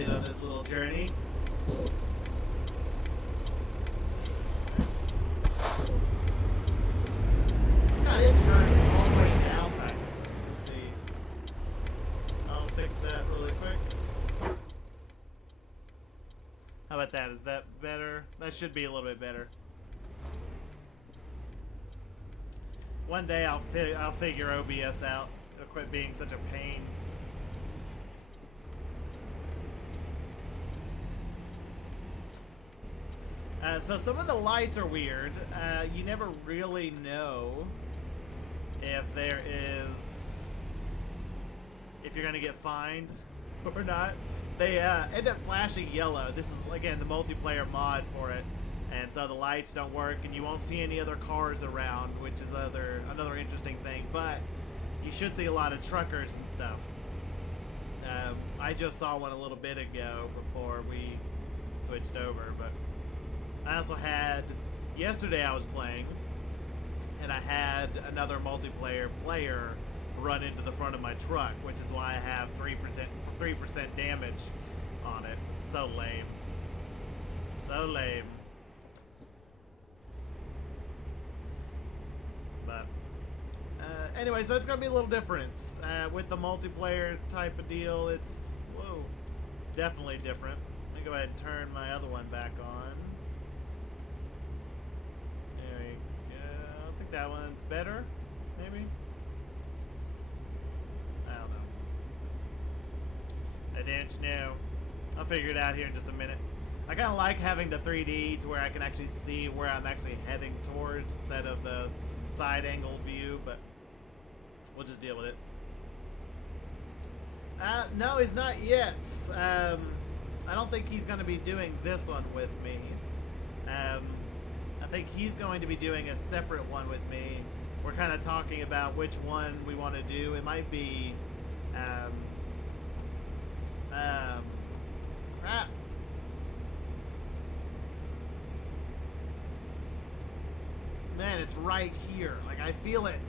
excited on this little journey. I didn't turn all the way down back. Let's see. I'll fix that really quick. How about that? Is that better? That should be a little bit better. One day I'll figure OBS out. It'll quit being such a pain. So some of the lights are weird. You never really know if you're gonna get fined or not. They end up flashing yellow. This is again the multiplayer mod for it, and so the lights don't work, and you won't see any other cars around, which is another interesting thing. But you should see a lot of truckers and stuff. I just saw one a little bit ago before we switched over, but I also had yesterday I was playing, and I had another multiplayer player run into the front of my truck, which is why I have 3% damage on it. So lame. So lame. But anyway, so it's gonna be a little different with the multiplayer type of deal. It's definitely different. Let me go ahead and turn my other one back on. There we go. I think that one's better, maybe. I don't know. I don't know. I'll figure it out here in just a minute. I kind of like having the 3D to where I can actually see where I'm actually heading towards instead of the side angle view, but we'll just deal with it. No, he's not yet. I don't think he's going to be doing this one with me. I think he's going to be doing a separate one with me. We're kind of talking about which one we want to do. It might be crap. Man, it's right here. Like, I feel it.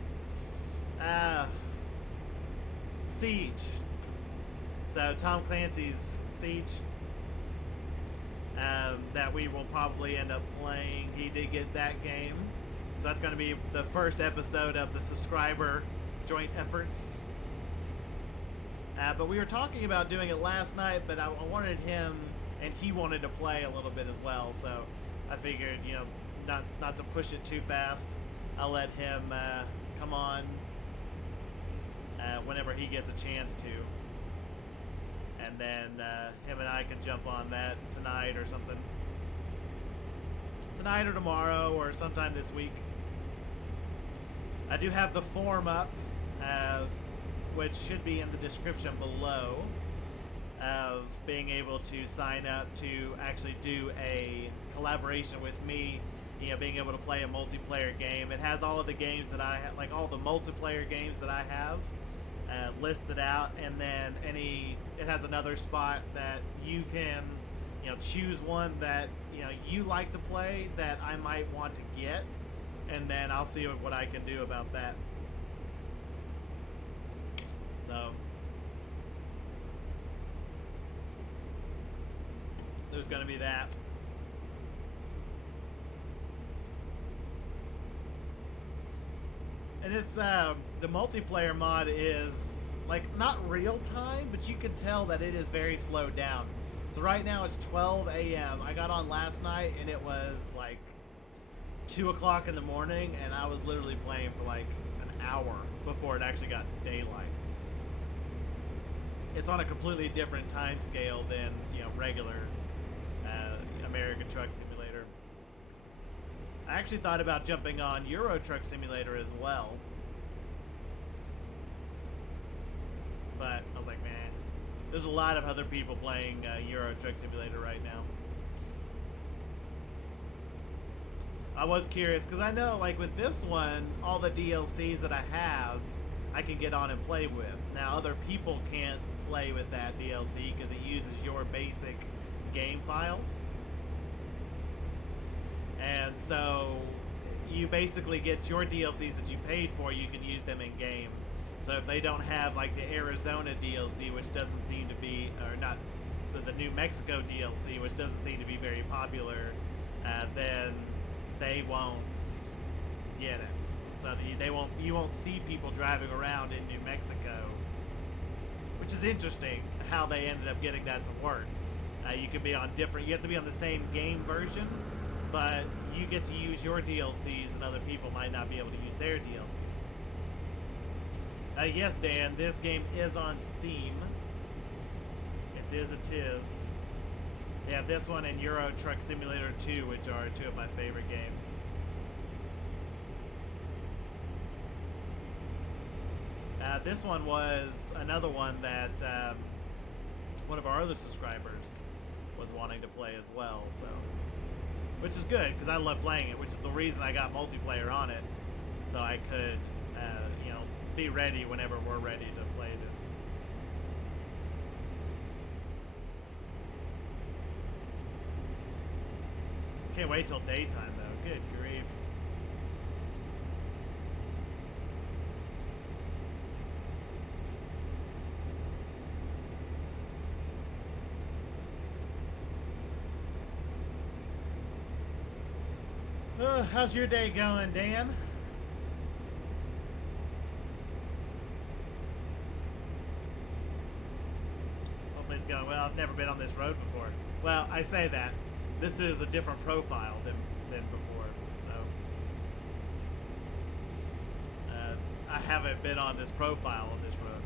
Siege. So Tom Clancy's Siege. That we will probably end up playing. He did get that game. So that's going to be the first episode of the subscriber joint efforts. But we were talking about doing it last night, but I wanted him, and he wanted to play a little bit as well. So I figured, you know, not to push it too fast. I'll let him come on whenever he gets a chance to. And then him and I can jump on that tonight or something. Tonight or tomorrow or sometime this week. I do have the form up, which should be in the description below, of being able to sign up to actually do a collaboration with me, you know, being able to play a multiplayer game. It has all of the games that I have, like all the multiplayer games that I have listed out, and then it has another spot that you can, you know, choose one that, you know, you like to play that I might want to get, and then I'll see what I can do about that. So there's going to be that. And it's the multiplayer mod is like not real time, but you can tell that it is very slowed down. So right now it's 12 a.m. I got on last night and it was like 2 o'clock in the morning, and I was literally playing for like an hour before it actually got daylight. It's on a completely different time scale than, you know, regular American Truck Simulator. I actually thought about jumping on Euro Truck Simulator as well, but I was like, man, there's a lot of other people playing Euro Truck Simulator right now. I was curious because I know, like with this one, all the DLCs that I have, I can get on and play with. Now other people can't play with that DLC because it uses your basic game files. And so you basically get your DLCs that you paid for, you can use them in game. So if they don't have like the Arizona DLC, which doesn't seem to be, or not, so to the New Mexico DLC, which doesn't seem to be very popular, then they won't get it. So you won't see people driving around in New Mexico, which is interesting how they ended up getting that to work. You can be on different. You have to be on the same game version, but you get to use your DLCs, and other people might not be able to use their DLCs. Yes, Dan, this game is on Steam. It is. They have this one and Euro Truck Simulator 2, which are two of my favorite games. This one was another one that one of our other subscribers was wanting to play as well, so which is good because I love playing it, which is the reason I got multiplayer on it, so I could you know, be ready whenever we're ready to play this. Can't wait till daytime though. Good grief. How's your day going, Dan? Hopefully it's going well. I've never been on this road before. Well, I say that. This is a different profile than before, so I haven't been on this profile on this road.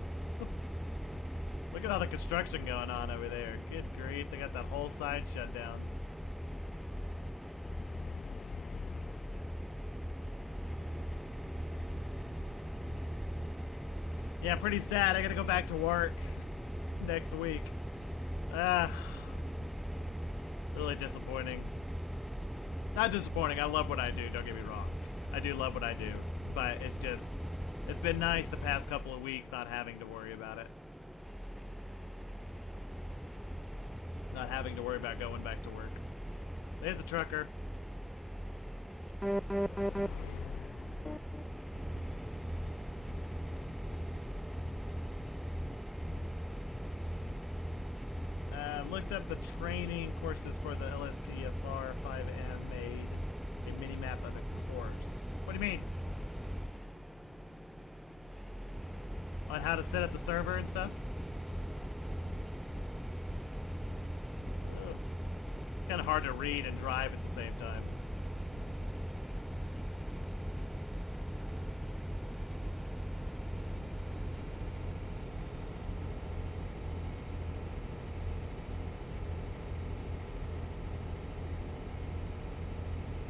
Look at all the construction going on over there. Good grief, they got that whole side shut down. Yeah, pretty sad. I gotta go back to work next week. Really disappointing. Not disappointing. I love what I do. Don't get me wrong. I do love what I do. But it's just, it's been nice the past couple of weeks not having to worry about it. Not having to worry about going back to work. There's the trucker. Looked up the training courses for the LSPFR 5M, a mini-map of the course. What do you mean? On how to set up the server and stuff? Kind of hard to read and drive at the same time.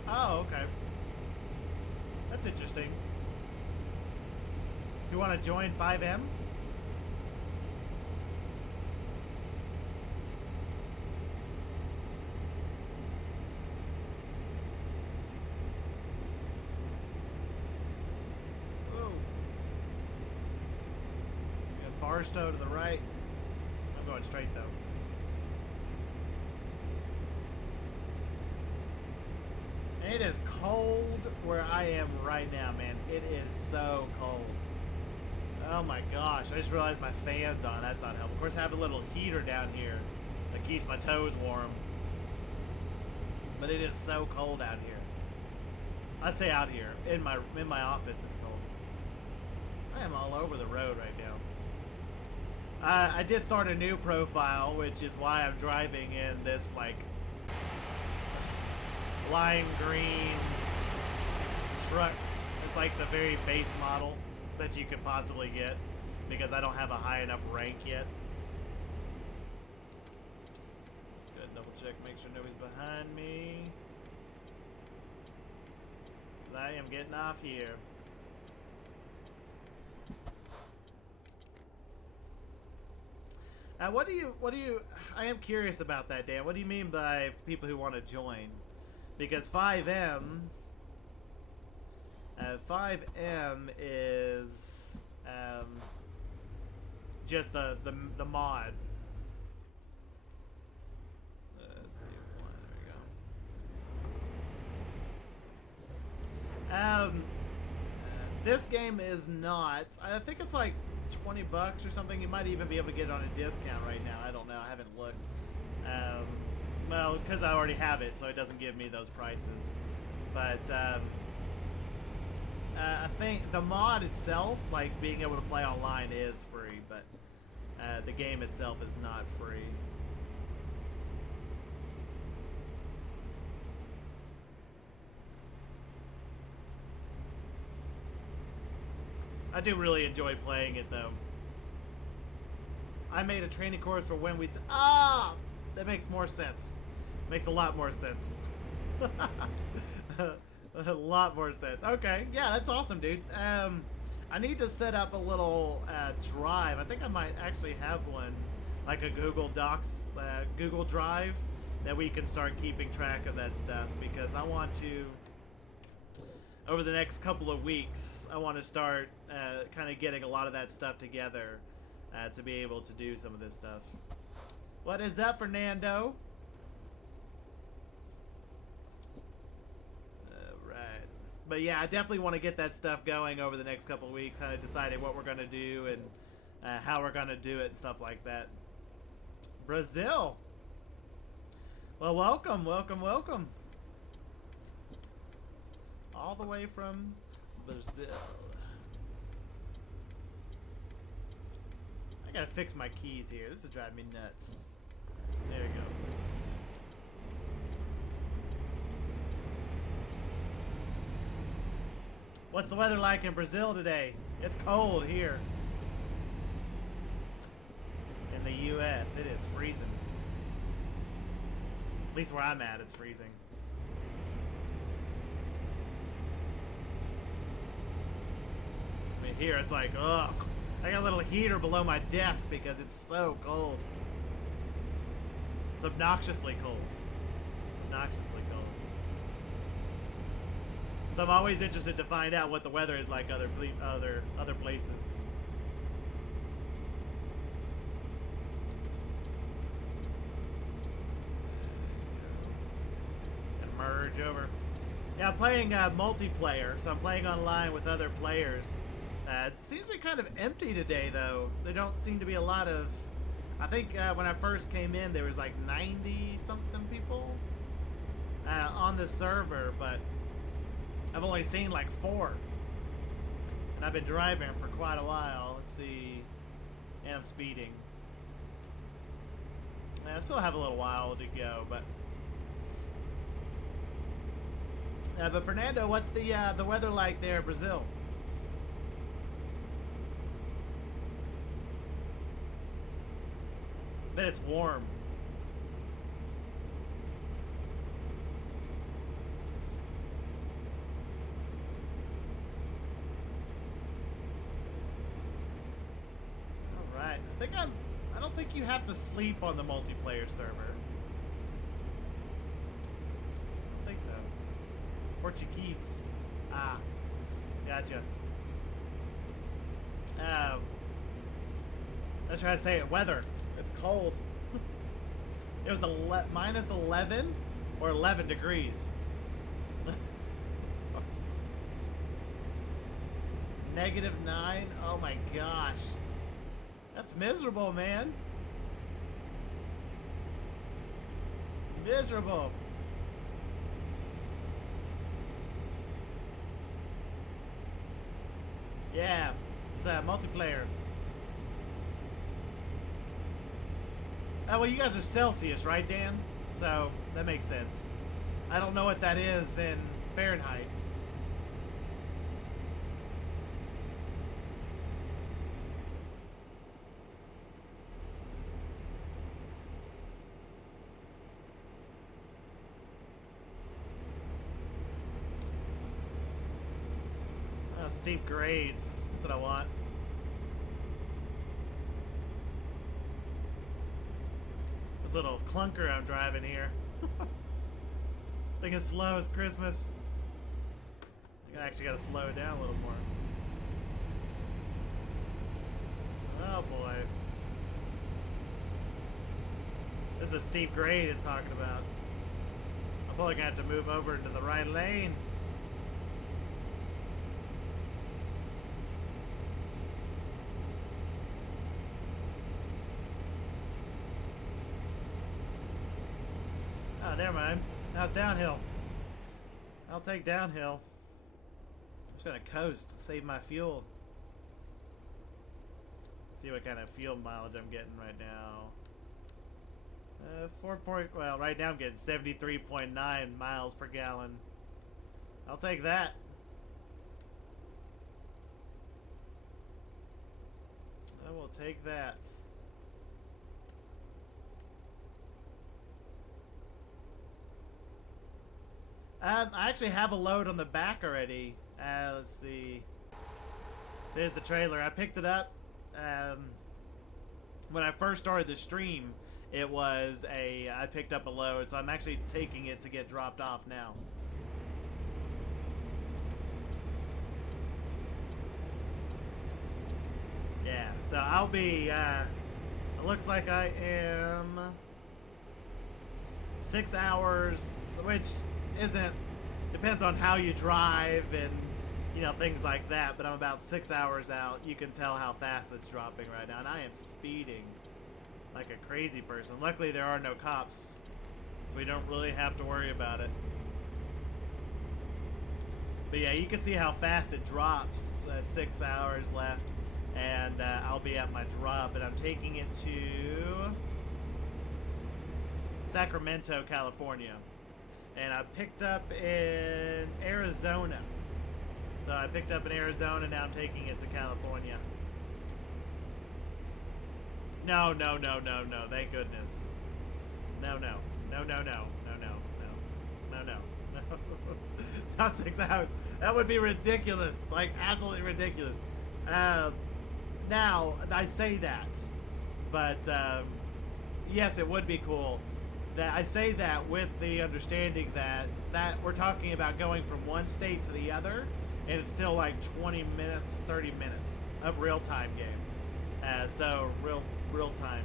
Oh, okay. That's interesting. You want to join 5M? Whoa. Got Barstow to the right. I'm going straight though. It is cold where I am right now, man. It is so cold. Oh my gosh, I just realized my fan's on. That's not helpful. Of course, I have a little heater down here that keeps my toes warm. But it is so cold out here. I'd say out here. In my office, it's cold. I am all over the road right now. I did start a new profile, which is why I'm driving in this, like, lime green truck. It's like the very base model that you could possibly get because I don't have a high enough rank yet. Gotta double check, make sure nobody's behind me. 'Cause I am getting off here. What do you, I am curious about that, Dan. What do you mean by people who want to join? Because 5M is just the mod. Let's see, there we go. This game is not. I think it's like $20 or something. You might even be able to get it on a discount right now. I don't know. I haven't looked. Well, because I already have it, so it doesn't give me those prices. But I think the mod itself, like being able to play online, is free, but the game itself is not free. I do really enjoy playing it, though. I made a training course for when we... that makes more sense. Makes a lot more sense. A lot more sense. Okay, yeah, that's awesome, dude. I need to set up a little drive. I think I might actually have one, like a Google Docs, Google Drive, that we can start keeping track of that stuff, because I want to, over the next couple of weeks, I want to start kind of getting a lot of that stuff together to be able to do some of this stuff. What is up, Fernando? Right. But yeah, I definitely want to get that stuff going over the next couple of weeks, kind of deciding what we're going to do and how we're going to do it and stuff like that. Brazil. Well, welcome, welcome, welcome. All the way from Brazil. I gotta fix my keys here. This is driving me nuts. There we go. What's the weather like in Brazil today? It's cold here. In the U.S., it is freezing. At least where I'm at, it's freezing. I mean, here it's like, ugh. I got a little heater below my desk because it's so cold. It's obnoxiously cold. Obnoxiously cold. So I'm always interested to find out what the weather is like other places. And merge over. Yeah, I'm playing multiplayer, so I'm playing online with other players. It seems to be kind of empty today, though. There don't seem to be a lot of... I think when I first came in, there was like 90-something people on the server, but I've only seen like 4. And I've been driving for quite a while. Let's see. And I'm speeding. I still have a little while to go, but... but Fernando, what's the weather like there in Brazil? I bet it's warm. All right. I don't think you have to sleep on the multiplayer server. I don't think so. Portuguese. Ah. Gotcha. Let's try to say it. Weather. It's cold. It was minus 11 or 11 degrees. -9. Oh my gosh. That's miserable, man. Miserable. Yeah. It's multiplayer. Well, you guys are Celsius, right, Dan? So, that makes sense. I don't know what that is in Fahrenheit. Oh, steep grades. That's what I want. Little clunker I'm driving here. Thinking slow as Christmas. I actually gotta slow it down a little more. Oh boy. This is a steep grade it's talking about. I'm probably gonna have to move over into the right lane. Oh, never mind. Now it's downhill. I'll take downhill. I'm just gonna coast to save my fuel. See what kind of fuel mileage I'm getting right now. 4 point. Well, right now I'm getting 73.9 miles per gallon. I'll take that. I will take that. I actually have a load on the back already. Let's see. So here's the trailer. I picked it up. When I first started the stream, it was I picked up a load, so I'm actually taking it to get dropped off now. Yeah, so I'll be, it looks like I am 6 hours, which isn't, depends on how you drive and, you know, things like that, but I'm about 6 hours out. You can tell how fast it's dropping right now, and I am speeding like a crazy person. Luckily, there are no cops, so we don't really have to worry about it. But yeah, you can see how fast it drops. 6 hours left, and I'll be at my drop, and I'm taking it to Sacramento, California. And I picked up in Arizona. So I picked up in Arizona, now I'm taking it to California. No, no, no, no, no, thank goodness. No, no, no, no, no, no, no, no, no, no, no. Not 6 hours. That would be ridiculous, like absolutely ridiculous. Now, I say that, but yes, it would be cool. That I say that with the understanding that we're talking about going from one state to the other, and it's still like 20 minutes, 30 minutes of real-time game. So real time.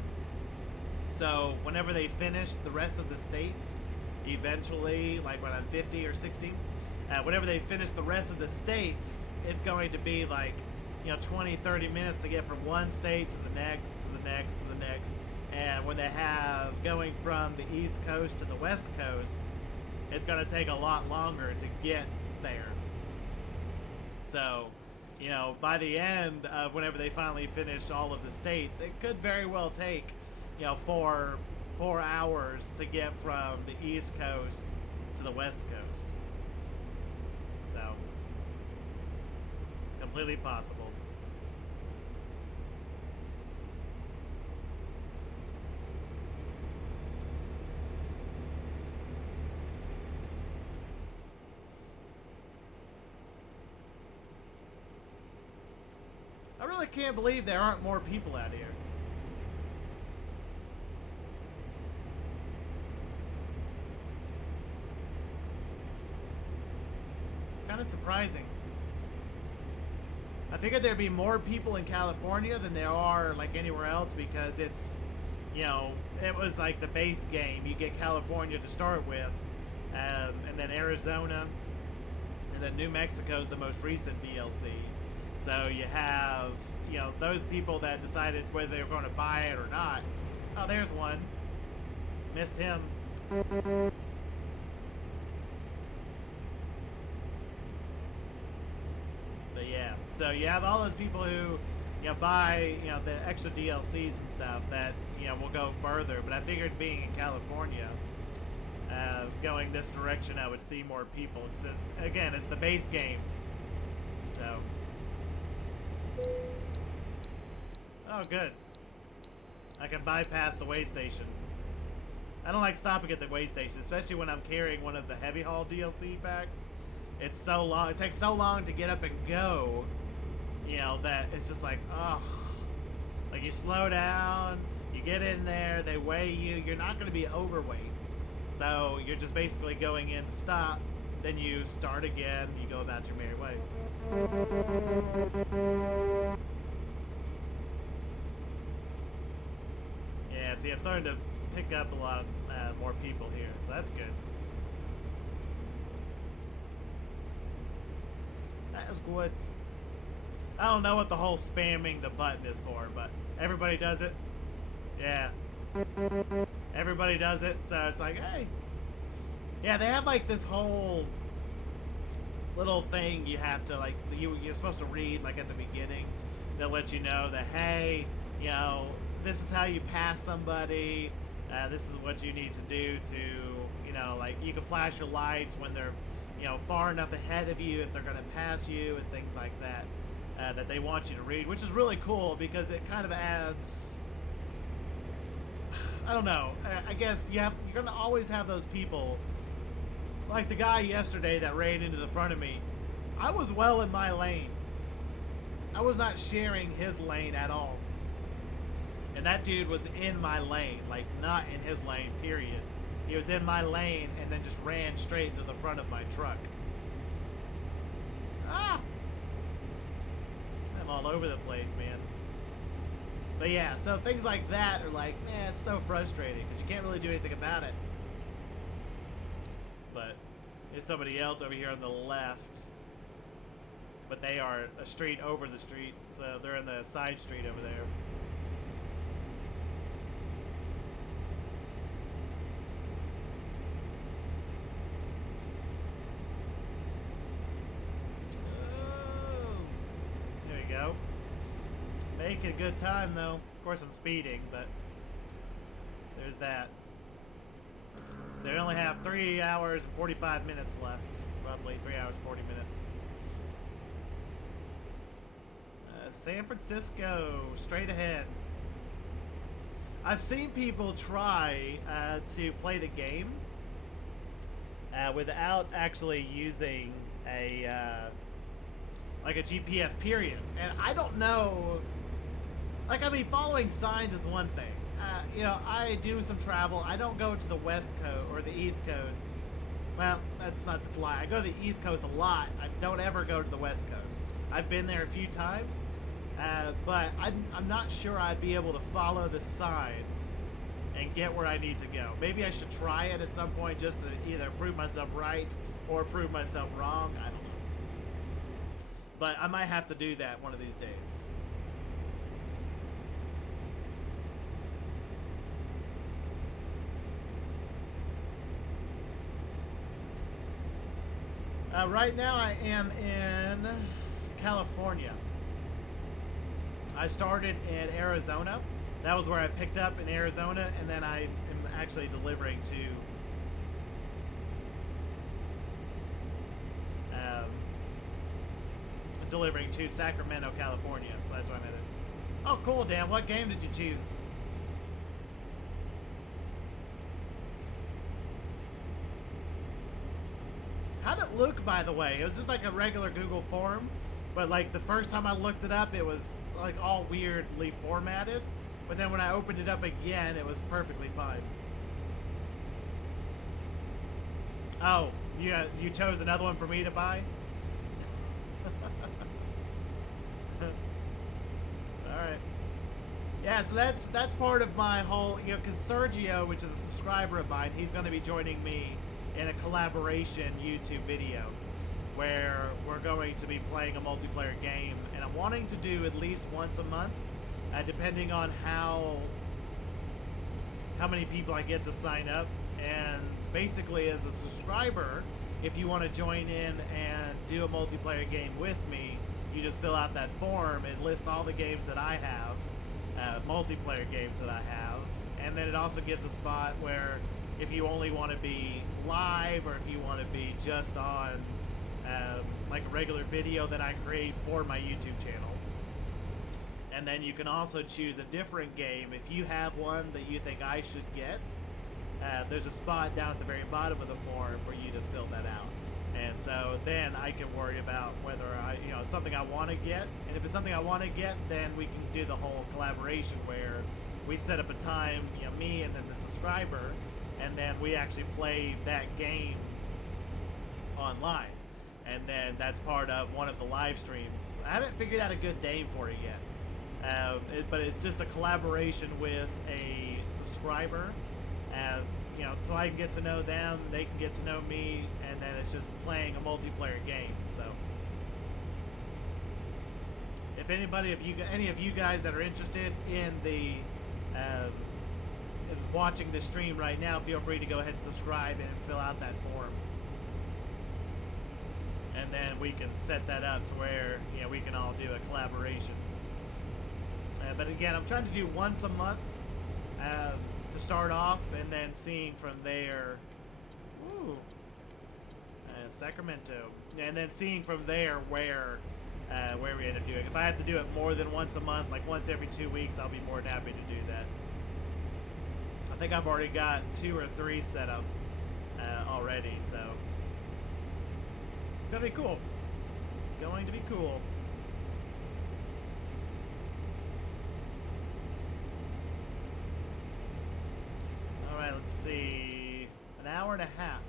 So whenever they finish the rest of the states, eventually, like when I'm 50 or 60, whenever they finish the rest of the states, it's going to be like, you know, 20, 30 minutes to get from one state to the next, to the next, to the next. And when they have going from the East Coast to the West Coast, it's going to take a lot longer to get there. So, you know, by the end of whenever they finally finish all of the states, it could very well take, you know, 4 hours to get from the East Coast to the West Coast. So, it's completely possible. I really can't believe there aren't more people out here. Kind of surprising. I figured there'd be more people in California than there are like anywhere else because it's, you know, it was like the base game. You get California to start with, and then Arizona, and then New Mexico's the most recent DLC. So you have, you know, those people that decided whether they were going to buy it or not. Oh, there's one. Missed him. But yeah, so you have all those people who, you know, buy, you know, the extra DLCs and stuff that, you know, will go further. But I figured being in California, going this direction, I would see more people. Because, again, it's the base game. So... Oh, good. I can bypass the way station. I don't like stopping at the way station, especially when I'm carrying one of the heavy haul DLC packs. It's so long. It takes so long to get up and go, you know, that it's just like, oh. Like, you slow down, you get in there, they weigh you. You're not going to be overweight. So you're just basically going in to stop. Then you start again, you go about your merry way. Yeah, see, I'm starting to pick up a lot more people here, so that's good. That is good. I don't know what the whole spamming the button is for, but everybody does it. Yeah. Everybody does it, so it's like, hey, Yeah, they have like this whole little thing you have to like you're supposed to read like at the beginning. They'll let you know that, hey, you know, this is how you pass somebody. This is what you need to do to, you know, like you can flash your lights when they're, you know, far enough ahead of you if they're going to pass you and things like that. That they want you to read, which is really cool because it kind of adds, I don't know, I guess you're going to always have those people, like the guy yesterday that ran into the front of me. I was well in my lane. I was not sharing his lane at all. And that dude was in my lane, like not in his lane, period. He was in my lane and then just ran straight into the front of my truck. Ah! I'm all over the place, man. But yeah, so things like that are like, man, it's so frustrating because you can't really do anything about it. But there's somebody else over here on the left. But they are a street over the street, so they're in the side street over there. Go. Make it a good time though. Of course I'm speeding, but there's that. So we only have 3 hours and 45 minutes left. Roughly 3 hours 40 minutes. San Francisco, straight ahead. I've seen people try to play the game without actually using a like a GPS period, and I don't know, like, I mean, following signs is one thing. You know, I do some travel. I don't go to the West Coast or the East Coast. Well, that's not the lie. I go to the East Coast a lot. I don't ever go to the West Coast. I've been there a few times, but I'm not sure I'd be able to follow the signs and get where I need to go. Maybe I should try it at some point just to either prove myself right or prove myself wrong. I don't know. But I might have to do that one of these days. Right now I am in California. I started in Arizona. That was where I picked up in Arizona, and then I am actually delivering to Sacramento, California. So that's where I'm headed. Oh, cool, Dan. What game did you choose? How'd it look, by the way? It was just like a regular Google form, but like the first time I looked it up, it was like all weirdly formatted. But then when I opened it up again, it was perfectly fine. Oh, you chose another one for me to buy? Alright. Yeah, so that's part of my whole, you know, because Sergio, which is a subscriber of mine, he's going to be joining me in a collaboration YouTube video where we're going to be playing a multiplayer game, and I'm wanting to do at least once a month, depending on how many people I get to sign up. And basically, as a subscriber, if you want to join in and do a multiplayer game with me, you just fill out that form. It lists all the games that I have, multiplayer games that I have, and then it also gives a spot where if you only want to be live or if you want to be just on like a regular video that I create for my YouTube channel. And then you can also choose a different game if you have one that you think I should get. There's a spot down at the very bottom of the form for you to fill that out. And so then I can worry about whether it's something I want to get. And if it's something I want to get, then we can do the whole collaboration where we set up a time, me and then the subscriber, and then we actually play that game online. And then that's part of one of the live streams. I haven't figured out a good name for it yet. But it's just a collaboration with a subscriber. So I can get to know them, they can get to know me, and then it's just playing a multiplayer game. So if any of you guys that are interested in the is watching this stream right now, feel free to go ahead and subscribe and fill out that form. And then we can set that up to where, you know, we can all do a collaboration. But again, I'm trying to do once a month to start off, and then seeing from there. Ooh, Sacramento, and then seeing from there where we end up doing. If I have to do it more than once a month, like once every 2 weeks, I'll be more than happy to do that. I think I've already got 2 or 3 set up already, so it's gonna be cool. It's going to be cool. All right, let's see. An hour and a half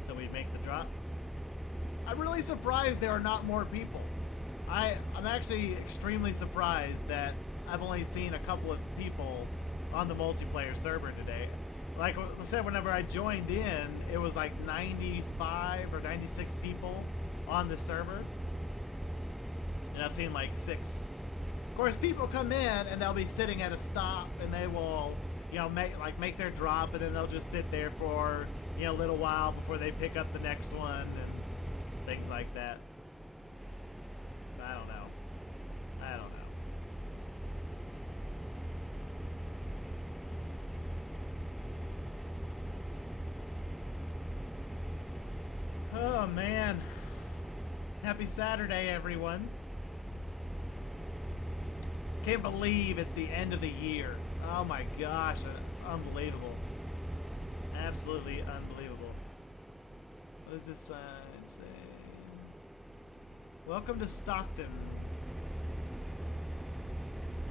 until we make the drop. I'm really surprised there are not more people. I'm actually extremely surprised that I've only seen a couple of people on the multiplayer server today. Like I said, whenever I joined in, it was like 95 or 96 people on the server. And I've seen like 6. Of course, people come in and they'll be sitting at a stop and they will, you know, make their drop, and then they'll just sit there for, you know, a little while before they pick up the next one and things like that. I don't know. I don't know. Oh man. Happy Saturday, everyone. Can't believe it's the end of the year. Oh my gosh, it's unbelievable. Absolutely unbelievable. What does this sign say? Welcome to Stockton.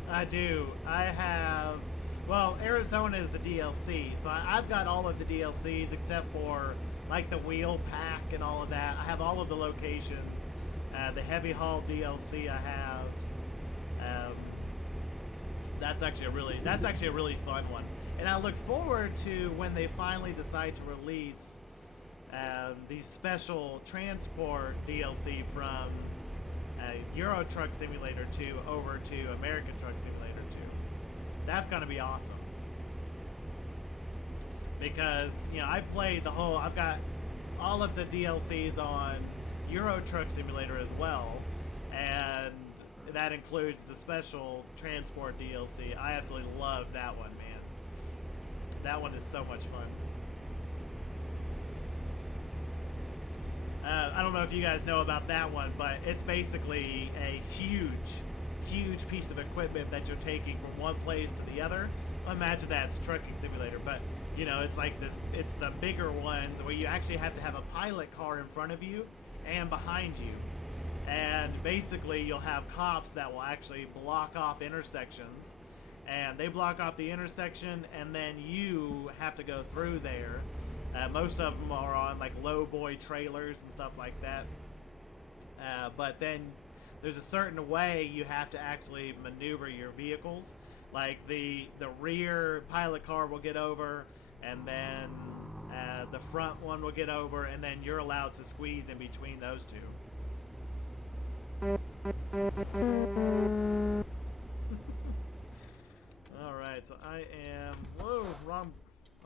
I do. I have... Well, Arizona is the DLC, so I've got all of the DLCs except for, like, the wheel pack and all of that. I have all of the locations. The heavy haul DLC I have. That's actually a really fun one. And I look forward to when they finally decide to release the special transport DLC from Euro Truck Simulator 2 over to American Truck Simulator 2. That's going to be awesome. Because, you know, I've got all of the DLCs on Euro Truck Simulator as well. And that includes the special transport DLC. I absolutely love that one, man. That one is so much fun. I don't know if you guys know about that one, but it's basically a huge piece of equipment that you're taking from one place to the other. Imagine that's Trucking Simulator, but you know, it's like this. It's the bigger ones where you actually have to have a pilot car in front of you and behind you. And basically you'll have cops that will actually block off intersections, and they block off the intersection, and then you have to go through there. Most of them are on like low boy trailers and stuff like that. But then there's a certain way you have to actually maneuver your vehicles. Like the rear pilot car will get over, and then the front one will get over, and then you're allowed to squeeze in between those two. Alright, so I am... Whoa, wrong...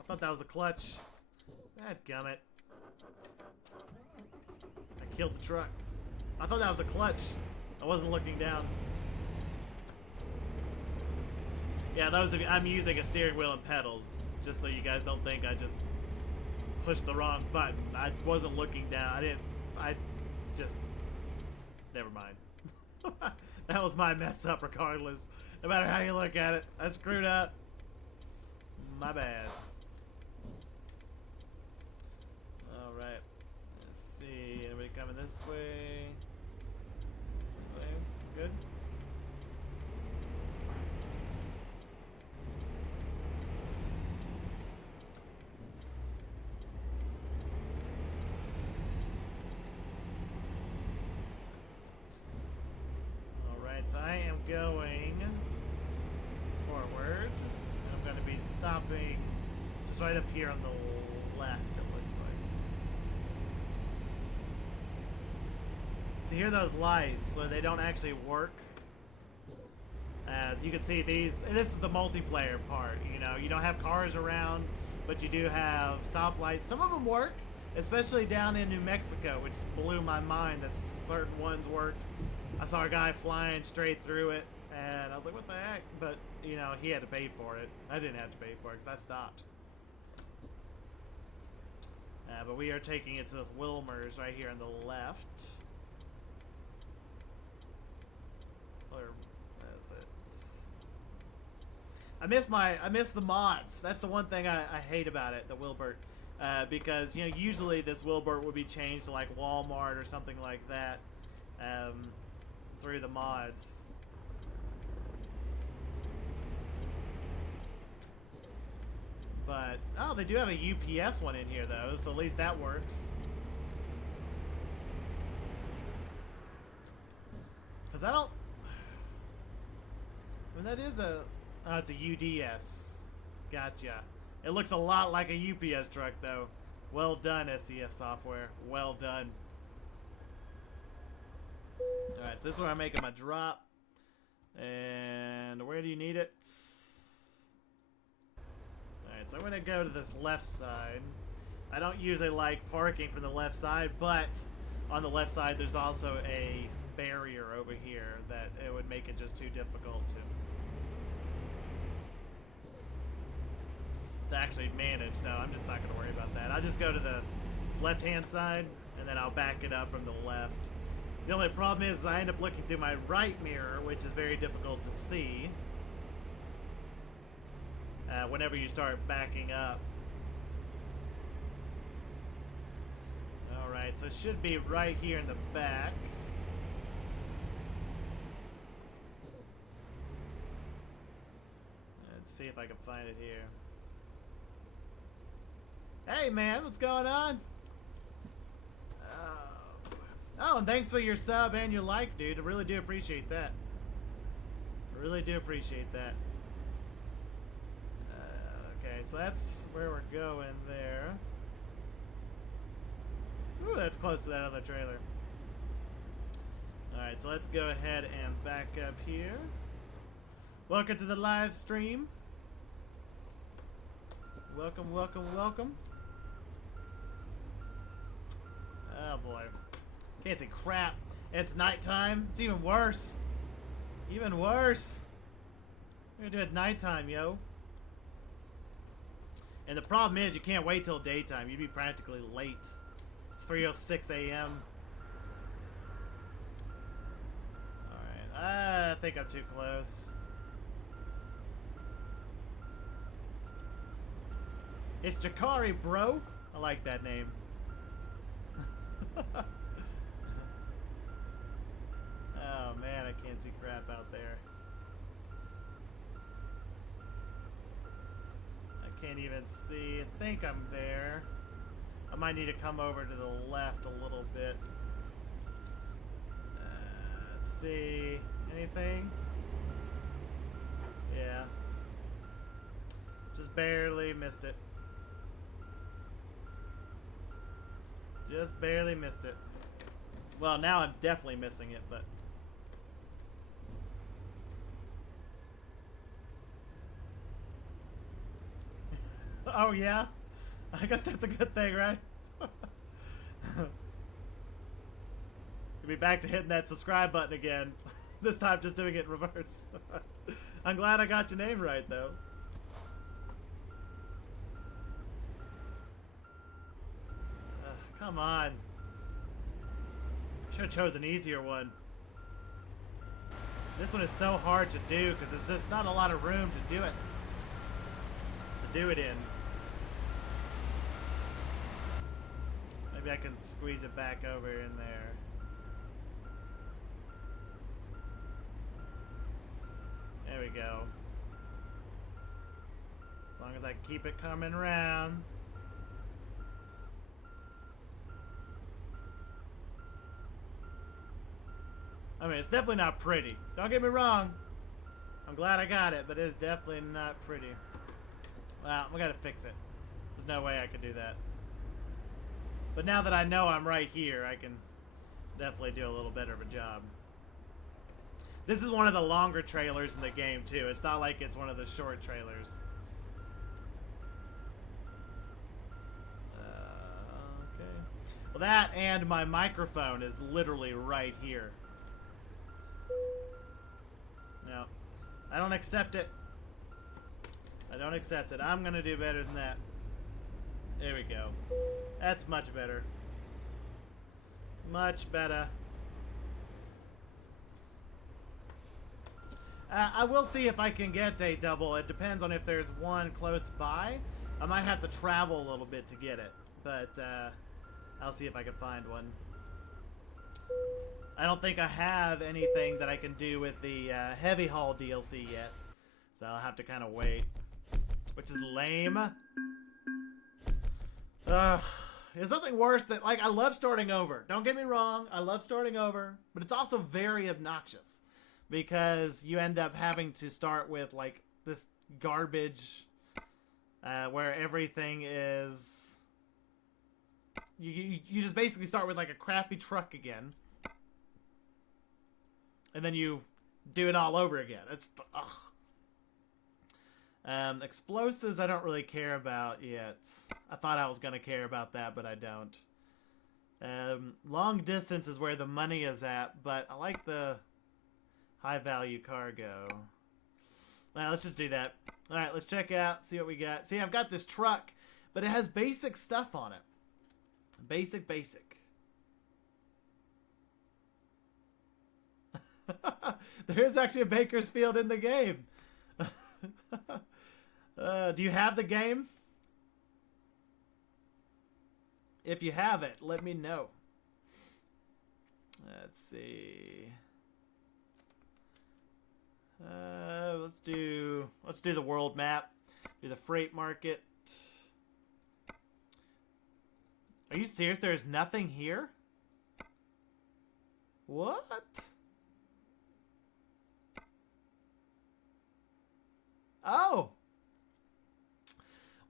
I thought that was a clutch. Dadgummit. I killed the truck. I thought that was a clutch. I wasn't looking down. Yeah, those of you... I'm using a steering wheel and pedals, just so you guys don't think I just pushed the wrong button. I wasn't looking down. I just... Never mind. That was my mess up regardless. No matter how you look at it. I screwed up. My bad. Alright. Let's see. Anybody coming this way? Good? So I am going forward. I'm going to be stopping just right up here on the left, it looks like. So here are those lights, so they don't actually work. You can see these. This is the multiplayer part. You know, you don't have cars around, but you do have stoplights. Some of them work, especially down in New Mexico, which blew my mind that certain ones worked. I saw a guy flying straight through it, and I was like, what the heck? But, you know, he had to pay for it. I didn't have to pay for it because I stopped. But we are taking it to this Wilmer's right here on the left. Or is it? I miss the mods. That's the one thing I hate about it, the Wilbert. Because, you know, usually this Wilbert would be changed to like Walmart or something like that through the mods. But, oh, they do have a UPS one in here, though, so at least that works. Because I don't... I mean, that is a... Oh, it's a UDS. Gotcha. It looks a lot like a UPS truck, though. Well done, SES software. Well done. Alright, so this is where I'm making my drop. And where do you need it? Alright, so I'm going to go to this left side. I don't usually like parking from the left side, but on the left side there's also a barrier over here that it would make it just too difficult to actually manage, so I'm just not going to worry about that. I'll just go to the left-hand side, and then I'll back it up from the left. The only problem is I end up looking through my right mirror, which is very difficult to see whenever you start backing up. Alright, so it should be right here in the back. Let's see if I can find it here. Hey man, what's going on? Oh, and thanks for your sub and your like, dude. I really do appreciate that. I really do appreciate that. Okay, so that's where we're going there. Ooh, that's close to that other trailer. Alright, so let's go ahead and back up here. Welcome to the live stream. Welcome, welcome, welcome. Oh boy. Can't say crap. It's nighttime. It's even worse. Even worse. We're gonna do it nighttime, yo. And the problem is you can't wait till daytime. You'd be practically late. It's 3:06 a.m. Alright. I think I'm too close. It's Jakari, bro. I like that name. Oh man, I can't see crap out there. I can't even see. I think I'm there. I might need to come over to the left a little bit. Let's see. Anything? Yeah. Just barely missed it. Just barely missed it. Well, now I'm definitely missing it, but... Oh, yeah? I guess that's a good thing, right? You'll be back to hitting that subscribe button again. This time just doing it in reverse. I'm glad I got your name right, though. Come on. Should have chosen an easier one. This one is so hard to do because there's just not a lot of room to do it. In. Maybe I can squeeze it back over in there. There we go. As long as I keep it coming around. I mean, it's definitely not pretty. Don't get me wrong. I'm glad I got it, but it's definitely not pretty. Well, we gotta fix it. There's no way I could do that. But now that I know I'm right here, I can definitely do a little better of a job. This is one of the longer trailers in the game, too. It's not like it's one of the short trailers. Okay. Well, that and my microphone is literally right here. No. I don't accept it. I don't accept it. I'm going to do better than that. There we go. That's much better. Much better. I will see if I can get a double. It depends on if there's one close by. I might have to travel a little bit to get it. But I'll see if I can find one. I don't think I have anything that I can do with the Heavy Haul DLC yet. So I'll have to kind of wait. Which is lame. There's nothing worse than, like, I love starting over. Don't get me wrong, I love starting over. But it's also very obnoxious. Because you end up having to start with, like, this garbage where everything is... You just basically start with, like, a crappy truck again. And then you do it all over again. It's... ugh. Explosives I don't really care about yet. I thought I was going to care about that, but I don't. Long distance is where the money is at, but I like the high value cargo. Well, let's just do that. Alright, let's check out, see what we got. See, I've got this truck, but it has basic stuff on it. Basic. There is actually a Bakersfield in the game. Do you have the game? If you have it, let me know. Let's see. Let's do the world map. Do the freight market. Are you serious? There's nothing here? What? Oh.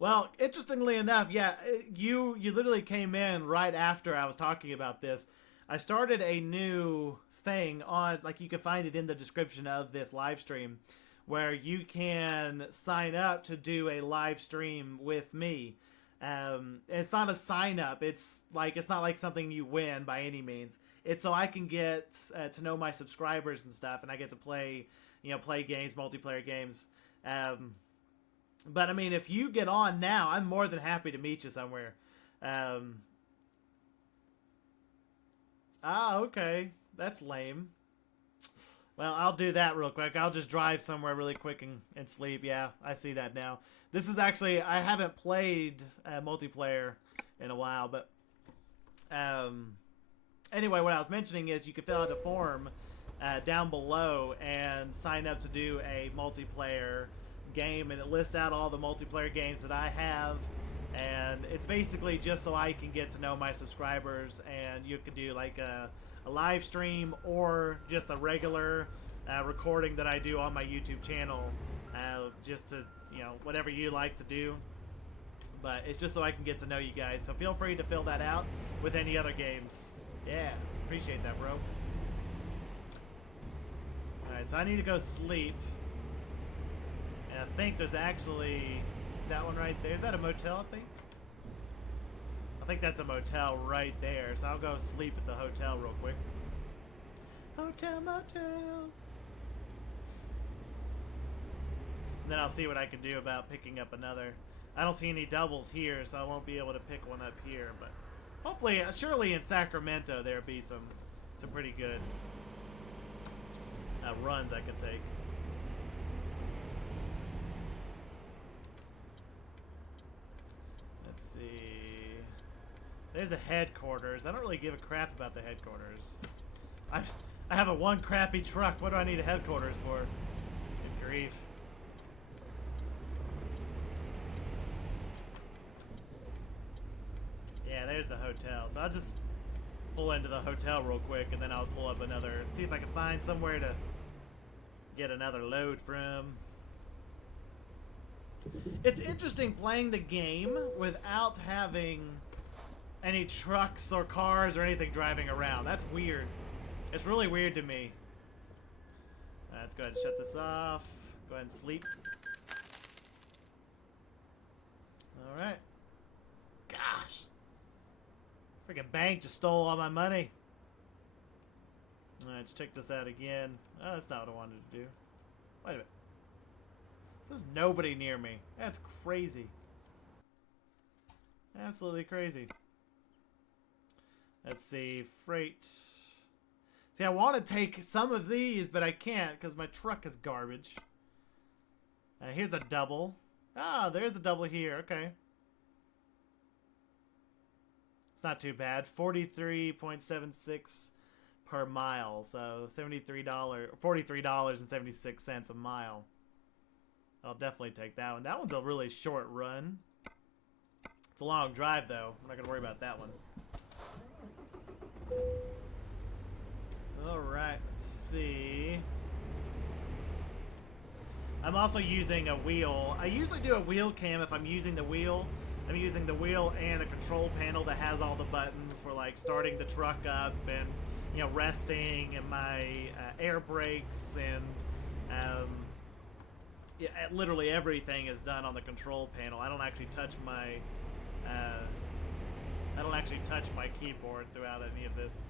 Well, interestingly enough, yeah, you literally came in right after I was talking about this. I started a new thing on, like, you can find it in the description of this live stream, where you can sign up to do a live stream with me. It's not a sign up. It's not like something you win by any means. It's so I can get to know my subscribers and stuff, and I get to play, play games, multiplayer games. But I mean, if you get on now, I'm more than happy to meet you somewhere. Okay. That's lame. Well, I'll do that real quick. I'll just drive somewhere really quick and sleep. Yeah, I see that now. This is actually, I haven't played multiplayer in a while, but anyway, what I was mentioning is you can fill out a form down below and sign up to do a multiplayer game, and it lists out all the multiplayer games that I have, and it's basically just so I can get to know my subscribers, and you can do like a live stream or just a regular recording that I do on my YouTube channel, just to, whatever you like to do, but it's just so I can get to know you guys, so feel free to fill that out with any other games. Yeah, appreciate that, bro. Alright, so I need to go sleep. And I think there's actually... Is that one right there? Is that a motel, I think? I think that's a motel right there. So I'll go sleep at the hotel real quick. Hotel, motel. And then I'll see what I can do about picking up another. I don't see any doubles here, so I won't be able to pick one up here. But hopefully, surely in Sacramento, there'll be some pretty good runs I can take. Let's see. There's a headquarters. I don't really give a crap about the headquarters. I have a one crappy truck. What do I need a headquarters for? Good grief. Yeah, there's the hotel. So I'll just pull into the hotel real quick, and then I'll pull up another, see if I can find somewhere to get another load from. It's interesting playing the game without having any trucks or cars or anything driving around. That's weird. It's really weird to me. Let's go ahead and shut this off. Go ahead and sleep. Alright. Gosh. Freaking bank just stole all my money. Alright, let's check this out again. Oh, that's not what I wanted to do. Wait a minute. There's nobody near me. That's crazy. Absolutely crazy. Let's see. Freight. See, I want to take some of these, but I can't because my truck is garbage. Here's a double. Ah, there's a double here. Okay. It's not too bad. 43.76 per mile. So $43.76 a mile. I'll definitely take that one. That one's a really short run. It's a long drive, though. I'm not going to worry about that one. Alright, let's see. I'm also using a wheel. I usually do a wheel cam if I'm using the wheel. I'm using the wheel and a control panel that has all the buttons for like starting the truck up and, you know, resting and my air brakes and yeah, literally everything is done on the control panel. I don't actually touch my keyboard throughout any of this.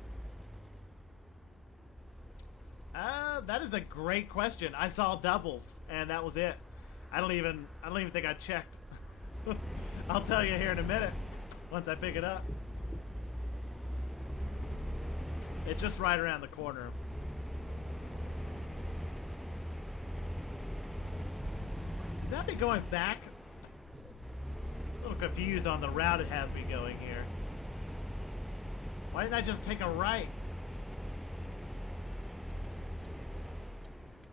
That is a great question. I saw doubles, and that was it. I don't even think I checked. I'll tell you here in a minute once I pick it up. It's just right around the corner. Does that be going back? A little confused on the route it has me going here. Why didn't I just take a right?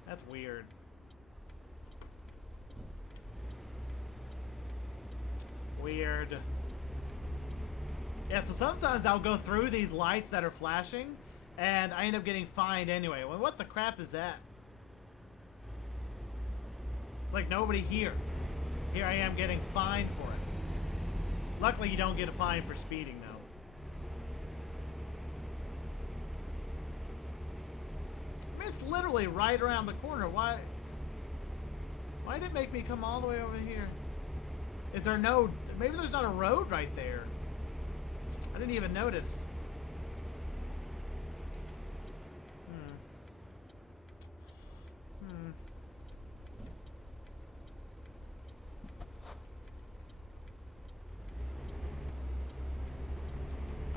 That's weird. Weird. Yeah, so sometimes I'll go through these lights that are flashing, and I end up getting fined anyway. Well, what the crap is that? Like, nobody here. Here I am getting fined for it. Luckily, you don't get a fine for speeding, though. I mean, it's literally right around the corner. Why did it make me come all the way over here? Is there no... Maybe there's not a road right there. I didn't even notice.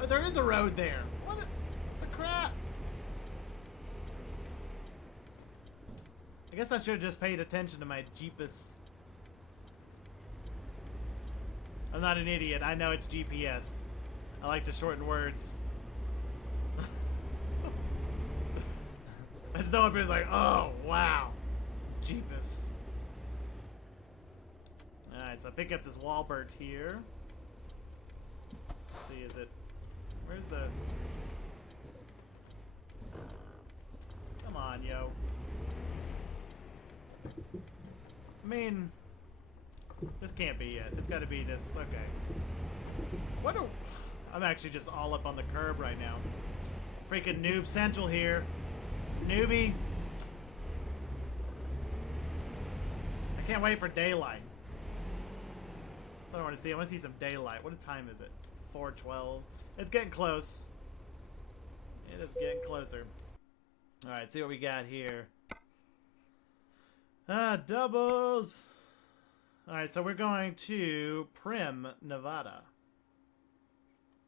Oh, there is a road there. What the crap? I guess I should have just paid attention to my Jeepus. I'm not an idiot. I know it's GPS. I like to shorten words. I just know when people's like, oh, wow. Jeepus. Alright, so I pick up this Walbert here. Let's see, is it... Where's the... Come on, yo. I mean... This can't be it. It's gotta be this. Okay. What do... I'm actually just all up on the curb right now. Freaking noob central here. Newbie. I can't wait for daylight. That's what I want to see. I want to see some daylight. What time is it? 4:12. It's getting close. It is getting closer. Alright, see what we got here. Doubles. Alright, so we're going to Prim, Nevada.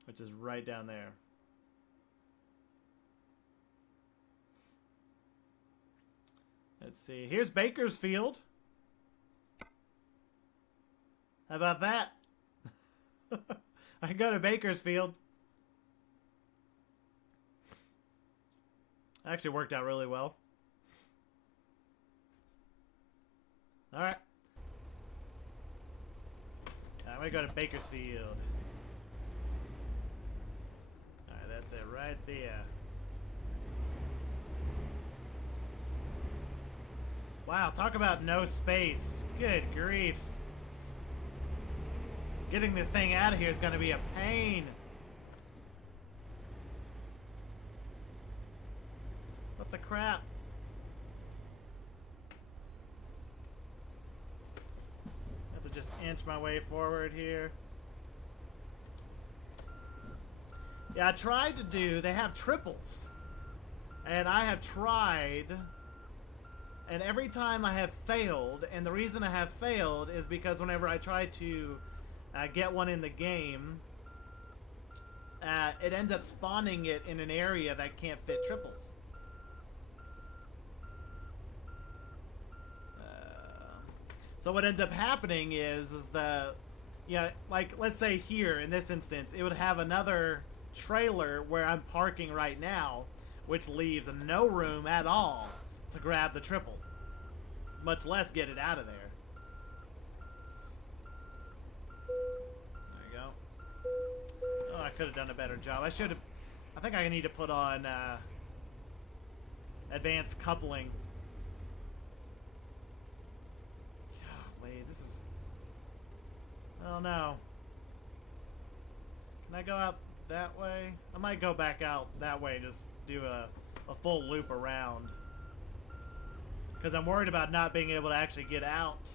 Which is right down there. Let's see. Here's Bakersfield. How about that? I can go to Bakersfield. Actually worked out really well. Alright. I'm gonna go to Bakersfield. Alright, that's it right there. Wow, talk about no space. Good grief. Getting this thing out of here is gonna be a pain. What the crap? just inch my way forward here. Yeah, I tried to do... They have triples. And I have tried... And every time I have failed, and the reason I have failed is because whenever I try to get one in the game, it ends up spawning it in an area that can't fit triples. So what ends up happening is the, yeah, like let's say here in this instance, it would have another trailer where I'm parking right now, which leaves no room at all to grab the triple, much less get it out of there. There you go. Oh, I could have done a better job. I should have. I think I need to put on advanced coupling. Golly, this is. Oh no. Can I go out that way? I might go back out that way and just do a full loop around. Because I'm worried about not being able to actually get out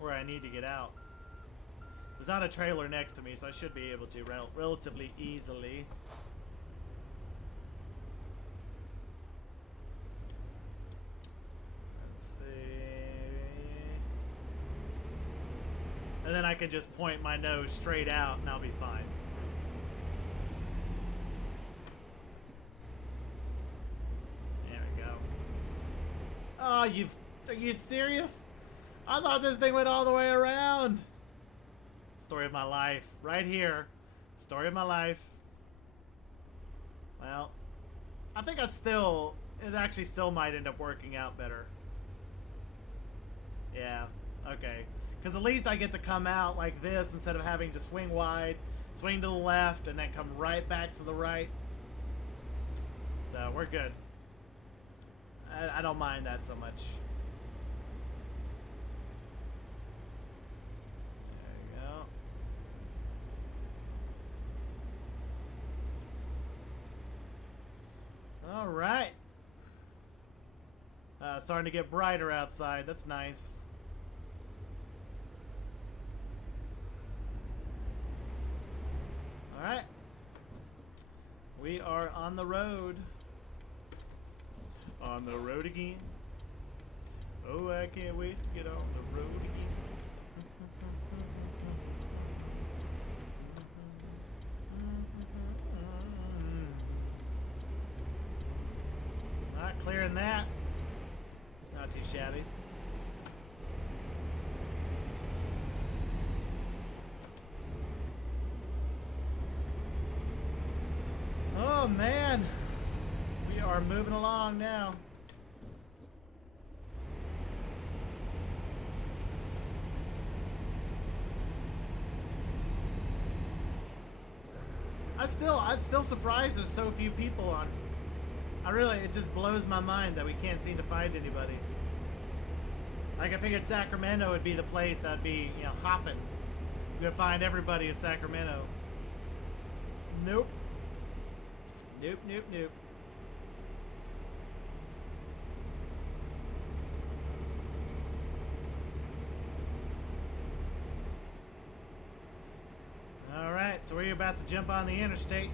where I need to get out. There's not a trailer next to me, so I should be able to relatively easily. Let's see. And then I can just point my nose straight out and I'll be fine. Oh, are you serious? I thought this thing went all the way around. Story of my life, right here. Story of my life. Well, I think it actually still might end up working out better. Yeah, okay. Because at least I get to come out like this instead of having to swing wide, swing to the left, and then come right back to the right. So, we're good. I don't mind that so much. There you go. All right. Starting to get brighter outside. That's nice. All right. We are on the road. On the road again. Oh, I can't wait to get on the road again. Not clearing that. Not too shabby. Oh, man. We are moving along now. I'm still surprised there's so few people on. It just blows my mind that we can't seem to find anybody. Like, I figured Sacramento would be the place that would be, you know, hopping. You're gonna find everybody in Sacramento. Nope. Nope, nope, nope. Alright, so we're about to jump on the interstate.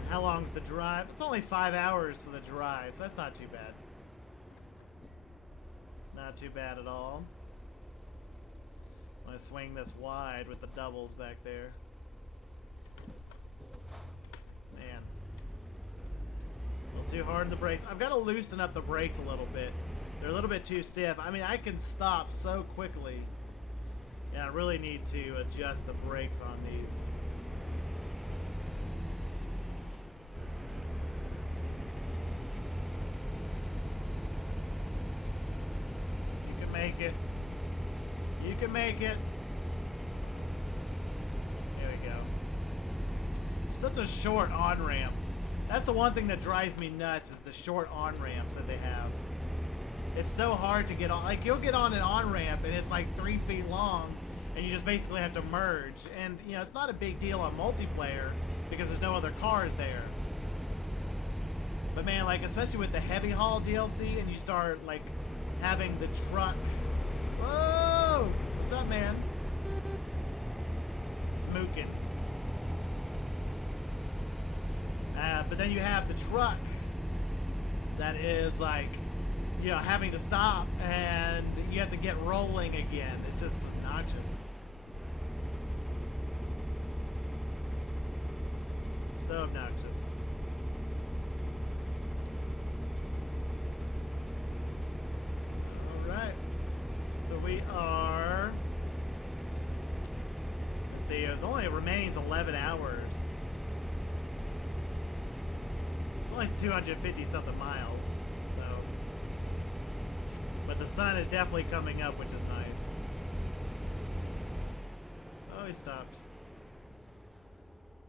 And how long's the drive? It's only 5 hours for the drive, so that's not too bad. Not too bad at all. I'm gonna swing this wide with the doubles back there. Man. A little too hard in the brakes. I've got to loosen up the brakes a little bit. They're a little bit too stiff. I mean, I can stop so quickly. And I really need to adjust the brakes on these. You can make it. You can make it. There we go. Such a short on-ramp. That's the one thing that drives me nuts is the short on-ramps that they have. It's so hard to get on. Like, you'll get on an on-ramp and it's like 3 feet long and you just basically have to merge. And, you know, it's not a big deal on multiplayer because there's no other cars there. But man, like, especially with the heavy haul DLC and you start, like, having the truck. Whoa! What's up, man? Smooking. But then you have the truck that is like, you know, having to stop and you have to get rolling again. It's just obnoxious. So obnoxious. Alright. So we are... Let's see, it only remains 11 hours. Only 250 something miles. So... But the sun is definitely coming up, which is nice. Oh, he stopped.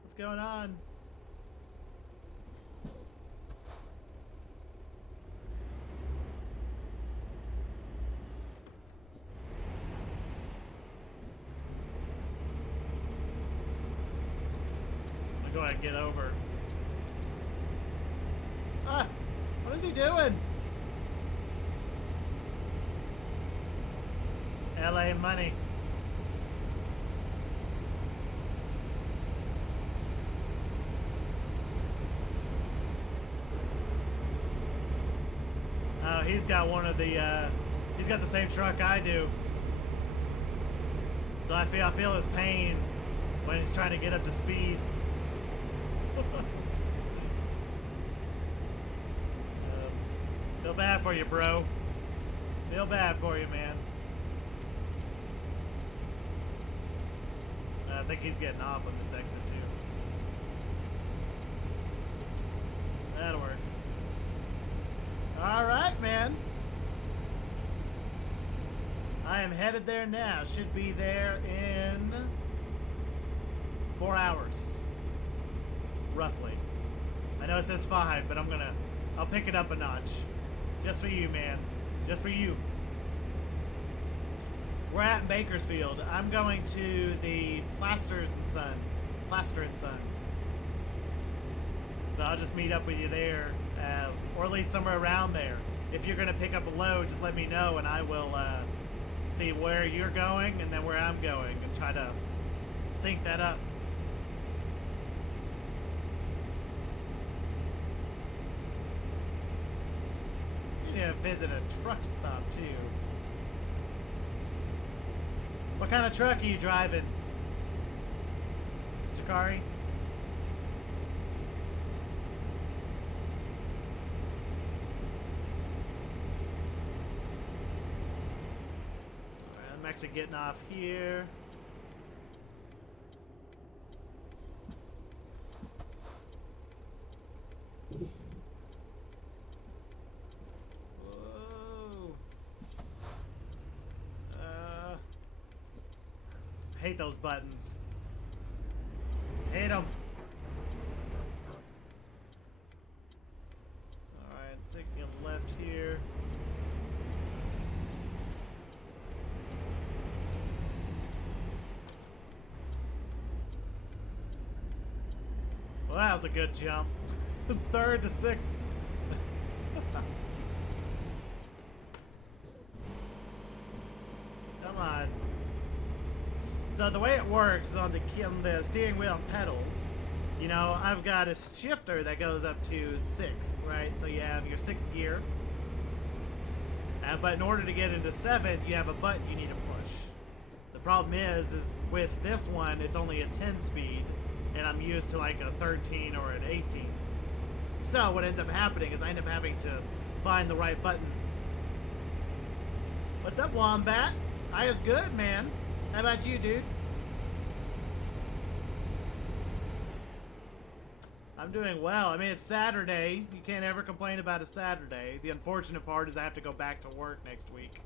What's going on? I'll go ahead and get over. Ah! What is he doing? LA money. Oh, he's got one of the, he's got the same truck I do. So I feel his pain when he's trying to get up to speed. Feel bad for you, bro. Feel bad for you, man. I think he's getting off on this exit too. That'll work. Alright, man. I am headed there now. Should be there in 4 hours. Roughly. I know it says 5, but I'll pick it up a notch. Just for you, man. Just for you. We're at Bakersfield. I'm going to the Plaster and Sons. So I'll just meet up with you there, or at least somewhere around there. If you're going to pick up a load, just let me know, and I will see where you're going and then where I'm going, and try to sync that up. You need to visit a truck stop too. What kind of truck are you driving, Jakari? Alright, I'm actually getting off here. Hate those buttons. Hate them. Alright, taking a left here. Well, that was a good jump. 3rd to 6th. Come on. So the way it works is on the steering wheel and pedals, you know, I've got a shifter that goes up to 6, right? So you have your 6th gear. But in order to get into 7th, you have a button you need to push. The problem is with this one, it's only a 10 speed, and I'm used to like a 13 or an 18. So what ends up happening is I end up having to find the right button. What's up, Wombat? I is good, man. How about you, dude? I'm doing well. I mean, it's Saturday. You can't ever complain about a Saturday. The unfortunate part is I have to go back to work next week.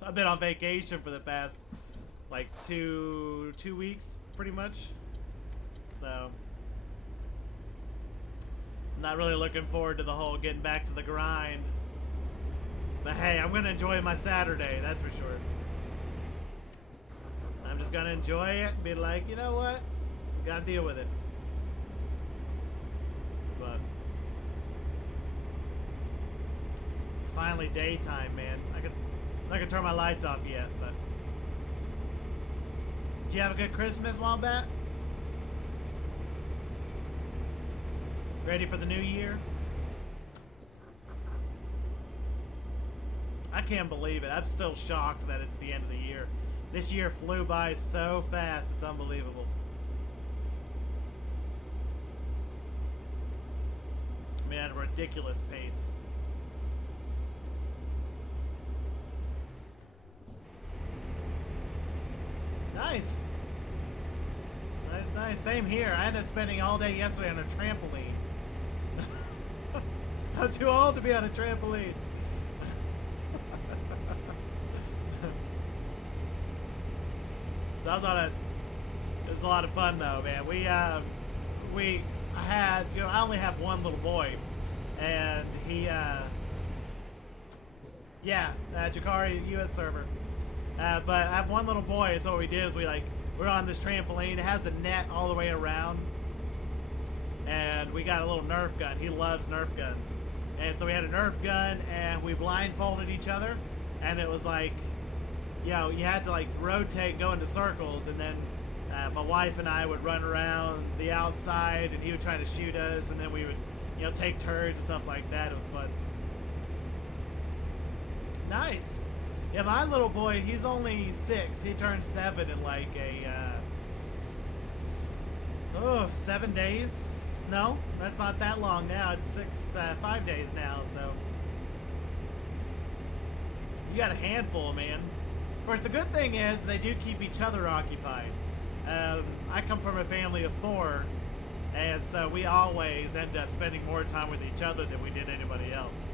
I've been on vacation for the past, like, two weeks, pretty much. So, I'm not really looking forward to the whole getting back to the grind. But hey, I'm going to enjoy my Saturday, that's for sure. I'm just gonna enjoy it and be like, you know what? Gotta deal with it. But finally daytime, man. I can turn my lights off yet, but. Did you have a good Christmas, Wombat? Ready for the new year? I can't believe it. I'm still shocked that it's the end of the year. This year flew by so fast, it's unbelievable. I mean, at a ridiculous pace. Nice. Nice, nice. Same here. I ended up spending all day yesterday on a trampoline. I'm too old to be on a trampoline. So I was on it was a lot of fun though, man. I had, you know, I only have one little boy, and he, Jakari U.S. server. But I have one little boy, and so what we did is we're on this trampoline. It has a net all the way around, and we got a little Nerf gun. He loves Nerf guns, and so we had a Nerf gun, and we blindfolded each other, and it was like, you know, you had to like rotate, go into circles, and then my wife and I would run around the outside, and he would try to shoot us, and then we would, you know, take turns and stuff like that. It was fun. Nice. Yeah, my little boy, he's only 6. He turned 7 in like 7 days. No, that's not that long now. It's 5 days now, so you got a handful, man. Of course, the good thing is they do keep each other occupied. I come from a family of 4, and so we always end up spending more time with each other than we did anybody else.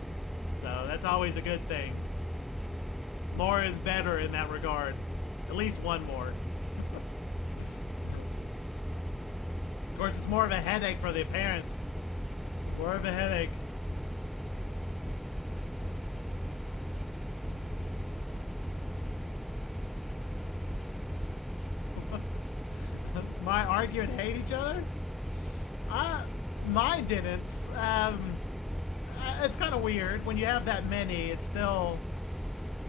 So that's always a good thing. More is better in that regard. At least one more. Of course, it's more of a headache for the parents. More of a headache. My argue and hate each other? Mine didn't. It's kind of weird. When you have that many, it's still...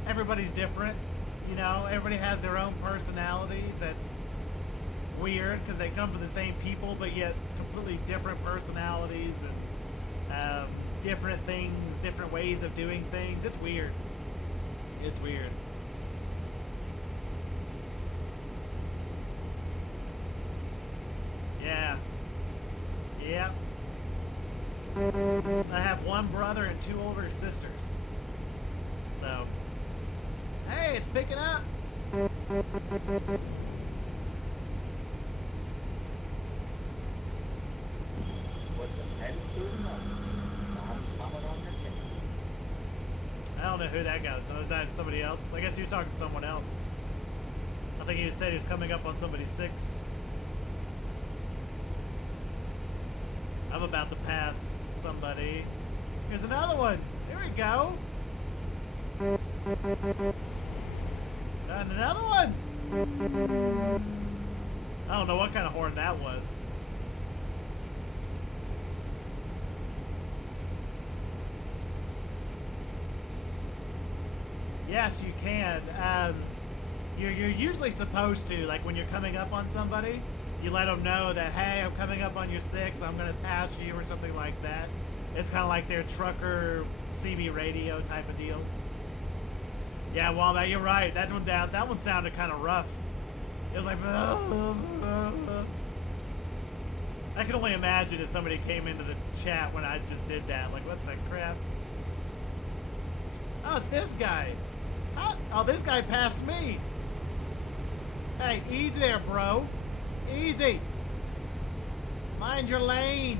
Everybody's different. You know, everybody has their own personality that's weird because they come from the same people, but yet completely different personalities and different things, different ways of doing things. It's weird. It's weird. Yeah. Yep. I have one brother and 2 older sisters. So, hey, it's picking up. I don't know who that guy was. Was that somebody else? I guess he was talking to someone else. I think he said he was coming up on somebody's 6. I'm about to pass somebody. Here's another one. Here we go. And another one. I don't know what kind of horn that was. Yes, you can. You're usually supposed to, like when you're coming up on somebody, you let them know that, hey, I'm coming up on your 6, I'm going to pass you or something like that. It's kind of like their trucker CB radio type of deal. Yeah, Wombat, you're right. That one sounded kind of rough. It was like... I can only imagine if somebody came into the chat when I just did that. Like, what the crap? Oh, it's this guy. Oh, this guy passed me. Hey, easy there, bro. Easy. Mind your lane.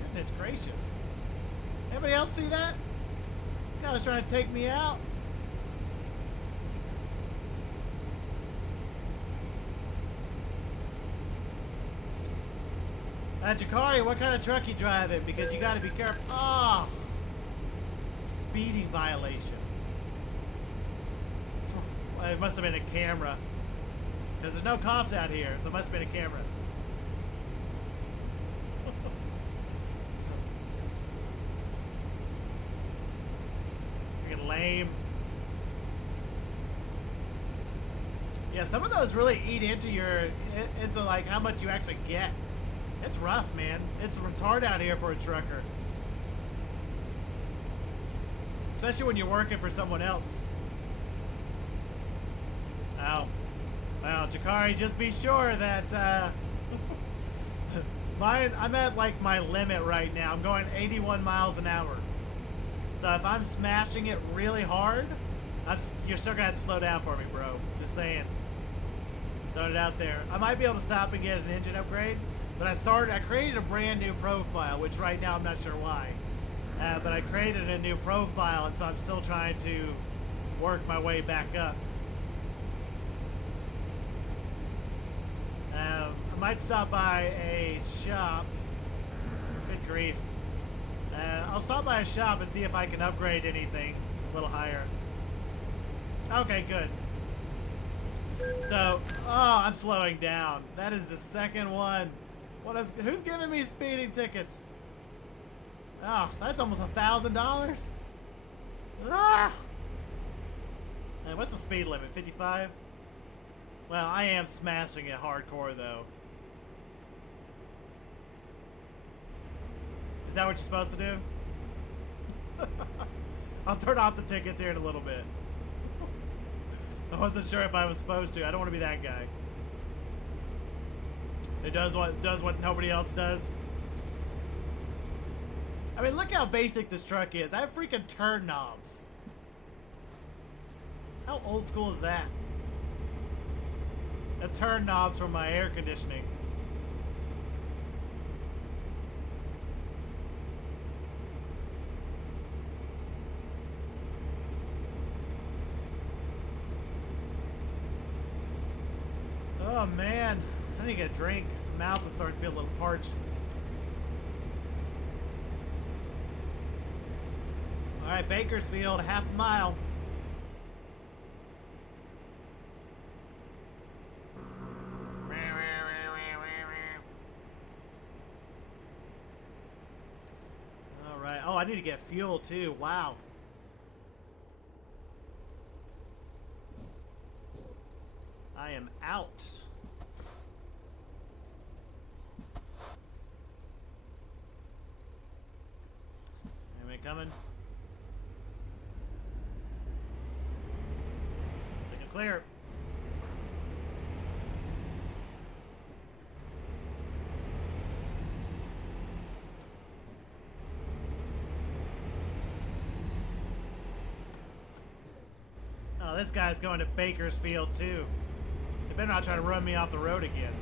Goodness gracious. Anybody else see that? Guy was trying to take me out. Jakari, what kind of truck you driving? Because you got to be careful. Oh, speeding violation. Well, it must have been a camera. Because there's no cops out here, so it must have been a camera. Lame. Yeah, some of those really eat into like how much you actually get. It's rough, man. It's retarded out here for a trucker. Especially when you're working for someone else. Oh. Well, Jakari, just be sure that, I'm at, like, my limit right now. I'm going 81 miles an hour. So if I'm smashing it really hard, you're still gonna have to slow down for me, bro. Just saying. Throwing it out there. I might be able to stop and get an engine upgrade, but I created a brand new profile, which right now I'm not sure why. But I created a new profile, and so I'm still trying to work my way back up. I might stop by a shop. Good grief. I'll stop by a shop and see if I can upgrade anything a little higher. Okay, good. So, I'm slowing down. That is the second one. Who's giving me speeding tickets? Oh, that's almost $1,000. Ah! And what's the speed limit? 55? Well, I am smashing it hardcore, though. Is that what you're supposed to do? I'll turn off the tickets here in a little bit. I wasn't sure if I was supposed to. I don't want to be that guy. It does what nobody else does. I mean, look how basic this truck is. I have freaking turn knobs. How old school is that? The turn knobs for my air conditioning. Oh man, I need to get a drink. My mouth is starting to feel a little parched. Alright, Bakersfield, half a mile. Alright, oh, I need to get fuel too. Wow. I am out. Anybody coming? Looking clear. Oh, this guy's going to Bakersfield too. They better not try to run me off the road again.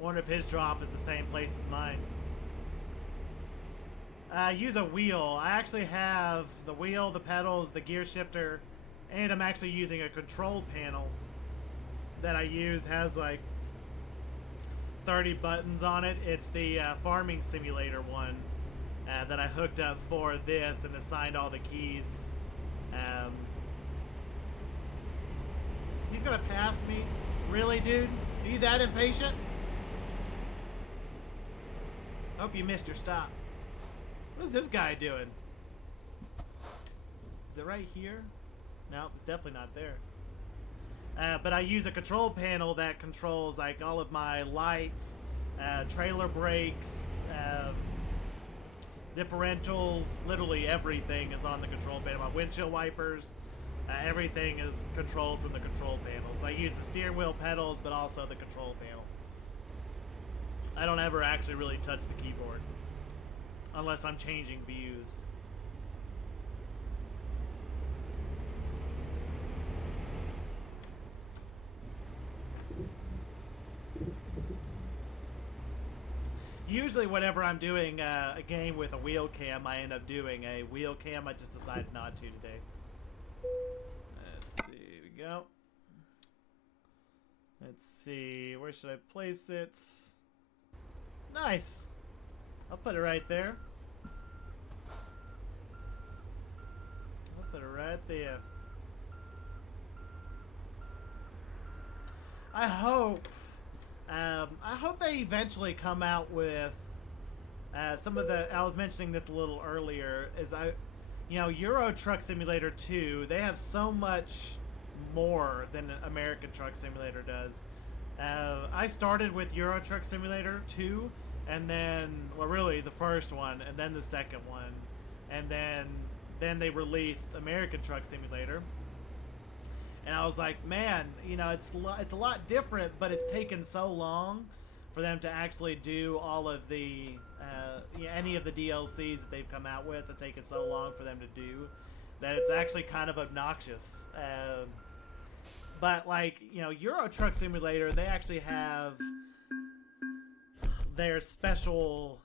Wonder if his drop is the same place as mine. Use a wheel. I actually have the wheel, the pedals, the gear shifter, and I'm actually using a control panel that I use. Has like 30 buttons on it. It's the farming simulator one that I hooked up for this and assigned all the keys. He's gonna pass me? Really, dude? Are you that impatient? Hope you missed your stop. What is this guy doing? Is it right here? No, it's definitely not there. But I use a control panel that controls like all of my lights, trailer brakes, differentials, literally everything is on the control panel. My windshield wipers, everything is controlled from the control panel. So I use the steering wheel pedals, but also the control panel. I don't ever actually really touch the keyboard unless I'm changing views. Usually whenever I'm doing a game with a wheel cam, I end up doing a wheel cam. I just decided not to today. Let's see, here we go. Let's see, where should I place it? Nice. I'll put it right there. I'll put it right there. I hope I hope they eventually come out with some of the. I was mentioning this a little earlier. Euro Truck Simulator 2. They have so much more than American Truck Simulator does. I started with Euro Truck Simulator 2, and then, well, really the first one, and then the second one, and then they released American Truck Simulator. And I was like, man, it's a lot different, but it's taken so long for them to actually do all of the any of the DLCs that they've come out with. It's taken so long for them to do that it's actually kind of obnoxious. But like, Euro Truck Simulator, they actually have their special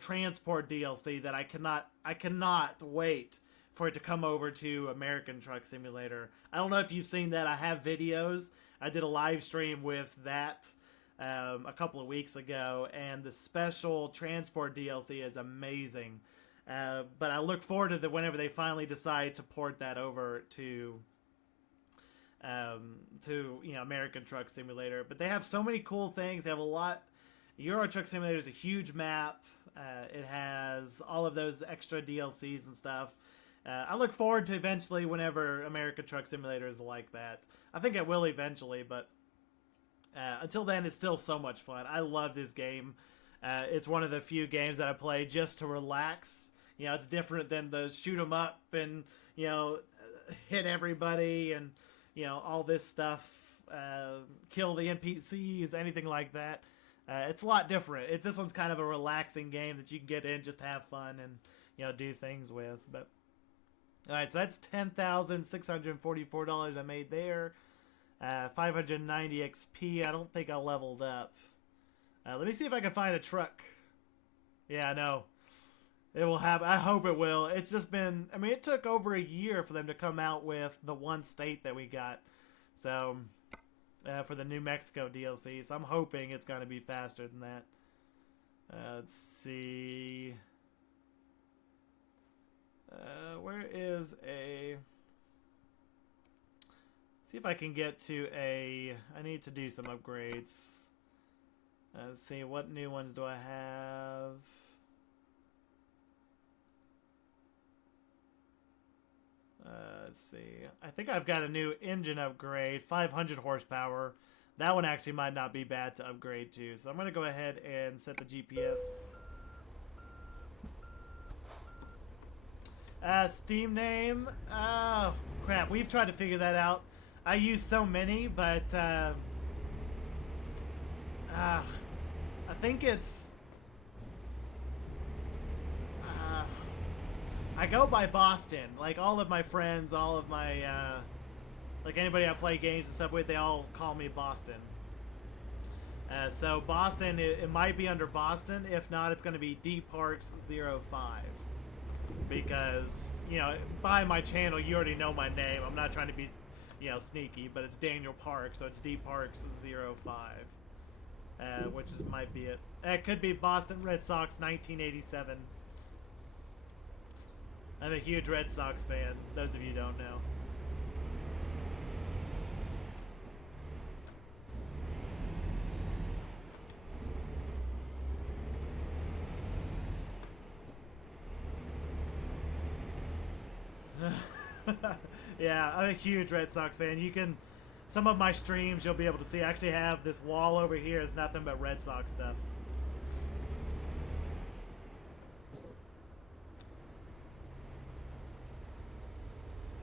transport DLC that I cannot wait for it to come over to American Truck Simulator. I don't know if you've seen that. I have videos. I did a live stream with that a couple of weeks ago, and the special transport DLC is amazing. But I look forward to whenever they finally decide to port that over to American Truck Simulator. But they have so many cool things. They have a lot. Euro Truck Simulator is a huge map. It has all of those extra DLCs and stuff. I look forward to eventually whenever American Truck Simulator is like that. I think it will eventually, but until then, it's still so much fun. I love this game. It's one of the few games that I play just to relax. It's different than the shoot 'em up and hit everybody and all this stuff, kill the NPCs, anything like that. It's a lot different. This one's kind of a relaxing game that you can get in, just have fun and do things with. But all right, so that's $10,644 I made there. 590 XP. I don't think I leveled up. Let me see if I can find a truck. Yeah, no. It will have. I hope it will. It's just been. I mean, it took over a year for them to come out with the one state that we got. So, for the New Mexico DLC. So I'm hoping it's going to be faster than that. Let's see. Where is a... See if I can get to a... I need to do some upgrades. Let's see, what new ones do I have? Let's see. I think I've got a new engine upgrade, 500 horsepower. That one actually might not be bad to upgrade to. So I'm going to go ahead and set the GPS. Steam name? Oh, crap. We've tried to figure that out. I use so many, but I think it's... I go by Boston. Like, all of my friends, all of my... like, anybody I play games and stuff with, they all call me Boston. So, Boston, it might be under Boston. If not, it's going to be DParks05. Because, by my channel, you already know my name. I'm not trying to be, sneaky, but it's Daniel Park, so it's DParks05. Which might be it. It could be Boston Red Sox 1987. I'm a huge Red Sox fan, those of you who don't know. Yeah, I'm a huge Red Sox fan. You can, some of my streams you'll be able to see. I actually have this wall over here. It's nothing but Red Sox stuff.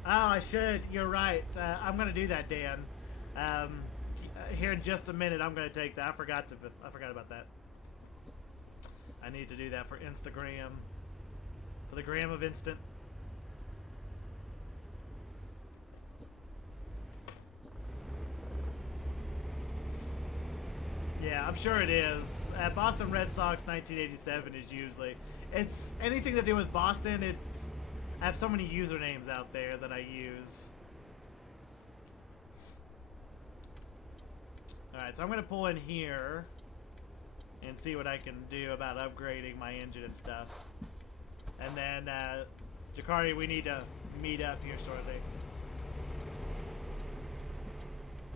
Oh, I should. You're right. I'm going to do that, Dan. Here in just a minute, I'm going to take that. I forgot about that. I need to do that for Instagram. For the gram of instant. Yeah, I'm sure it is. Boston Red Sox 1987 is usually... It's anything to do with Boston, it's... I have so many usernames out there that I use. Alright, so I'm going to pull in here and see what I can do about upgrading my engine and stuff. And then, Jakarta, we need to meet up here shortly.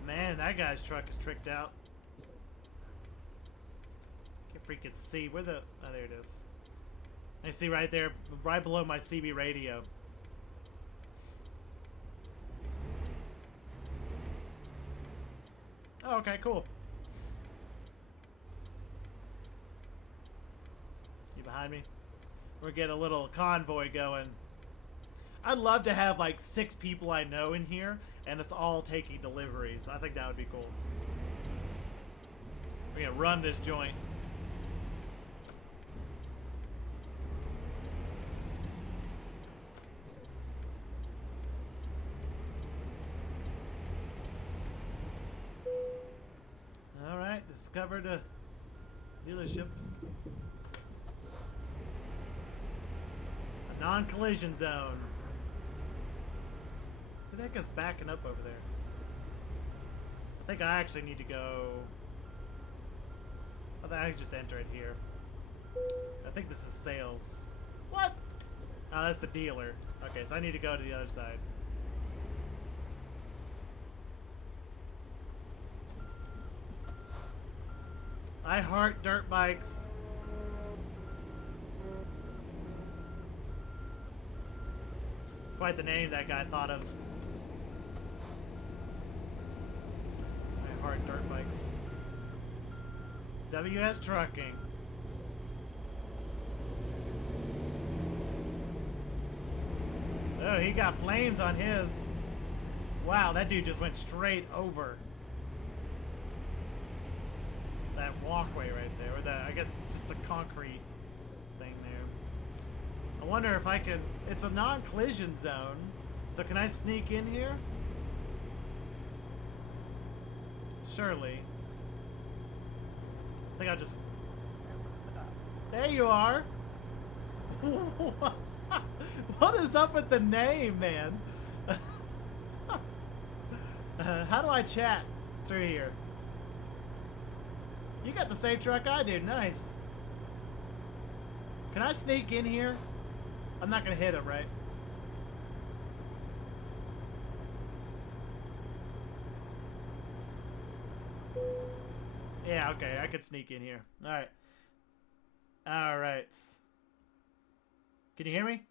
Man, that guy's truck is tricked out. freaking see. Where the... Oh, there it is. I see right there, right below my CB radio. Oh, okay, cool. You behind me? We're getting a little convoy going. I'd love to have like 6 people I know in here, and it's all taking deliveries. I think that would be cool. We're gonna run this joint. Alright, discovered a dealership. A non-collision zone. Who the heck is backing up over there? I think I actually need to go... I think I can just enter it here. I think this is sales. What? Oh, that's the dealer. Okay, so I need to go to the other side. I heart dirt bikes. It's quite the name that guy thought of. I heart dirt bikes. WS Trucking. Oh, he got flames on his. Wow, that dude just went straight over that walkway right there, or that, I guess, just the concrete thing there. I wonder if I can... It's a non-collision zone, so can I sneak in here? Surely. I think I'll just... There you are! What is up with the name, man? How do I chat through here? You got the same truck I do. Nice. Can I sneak in here? I'm not gonna hit him, right? Yeah, okay. I could sneak in here. Alright. Alright. Can you hear me?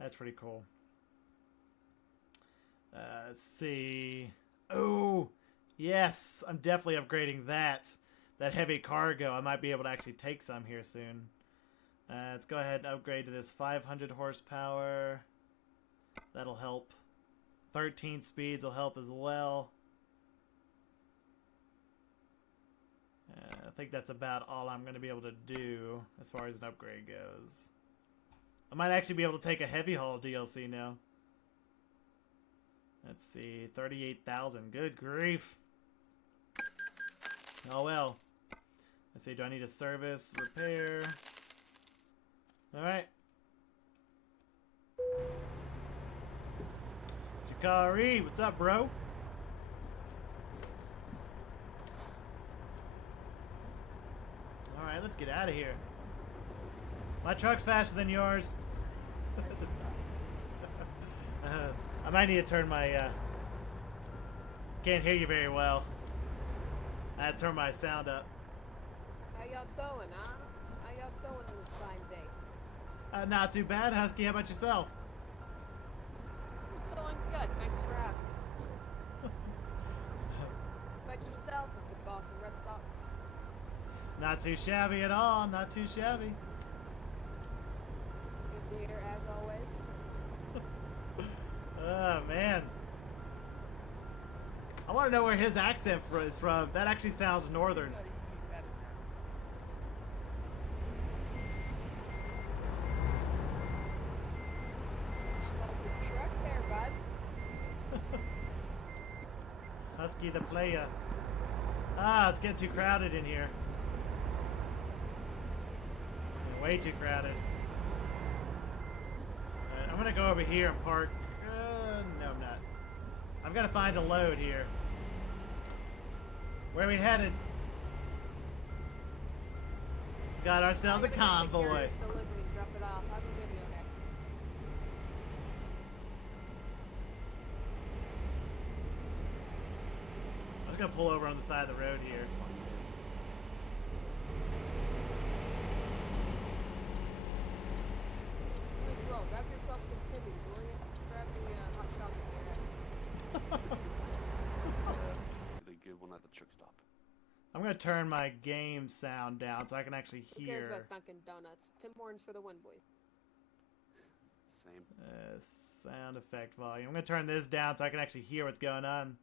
That's pretty cool. Let's see. Oh, yes. I'm definitely upgrading that. That heavy cargo. I might be able to actually take some here soon. Let's go ahead and upgrade to this 500 horsepower. That'll help. 13 speeds will help as well. I think that's about all I'm going to be able to do as far as an upgrade goes. I might actually be able to take a heavy haul DLC now. Let's see, 38,000. Good grief. Oh well. Let's see, do I need a service, repair? Alright. Jakari, what's up, bro? Alright, let's get out of here. My truck's faster than yours. Just I might need to turn my can't hear you very well. I had to turn my sound up. How y'all doing, huh? How y'all doing on this fine day? Not too bad, Husky. How about yourself? I'm doing good, thanks for asking. Like yourself, Mr. Boston Red Sox. Not too shabby at all. Not too shabby. Good to hear, as always. Oh, man. I want to know where his accent is from. That actually sounds northern. Good truck there, bud. Husky the player. Ah, it's getting too crowded in here. Way too crowded. I'm gonna go over here and park. No, I'm not. I've got to find a load here. Where are we headed? Got ourselves a convoy. Drop it off. Have a video there. just gonna pull over on the side of the road here. Mr. Well, grab yourself some Timmy's, will you? Grab the hot chocolate there. Really good one at the truck stop. I'm gonna turn my game sound down so I can actually Who cares hear. about Dunkin' Donuts? Tim Hortons for the win, boys. Same. Sound effect volume. I'm gonna turn this down so I can actually hear what's going on.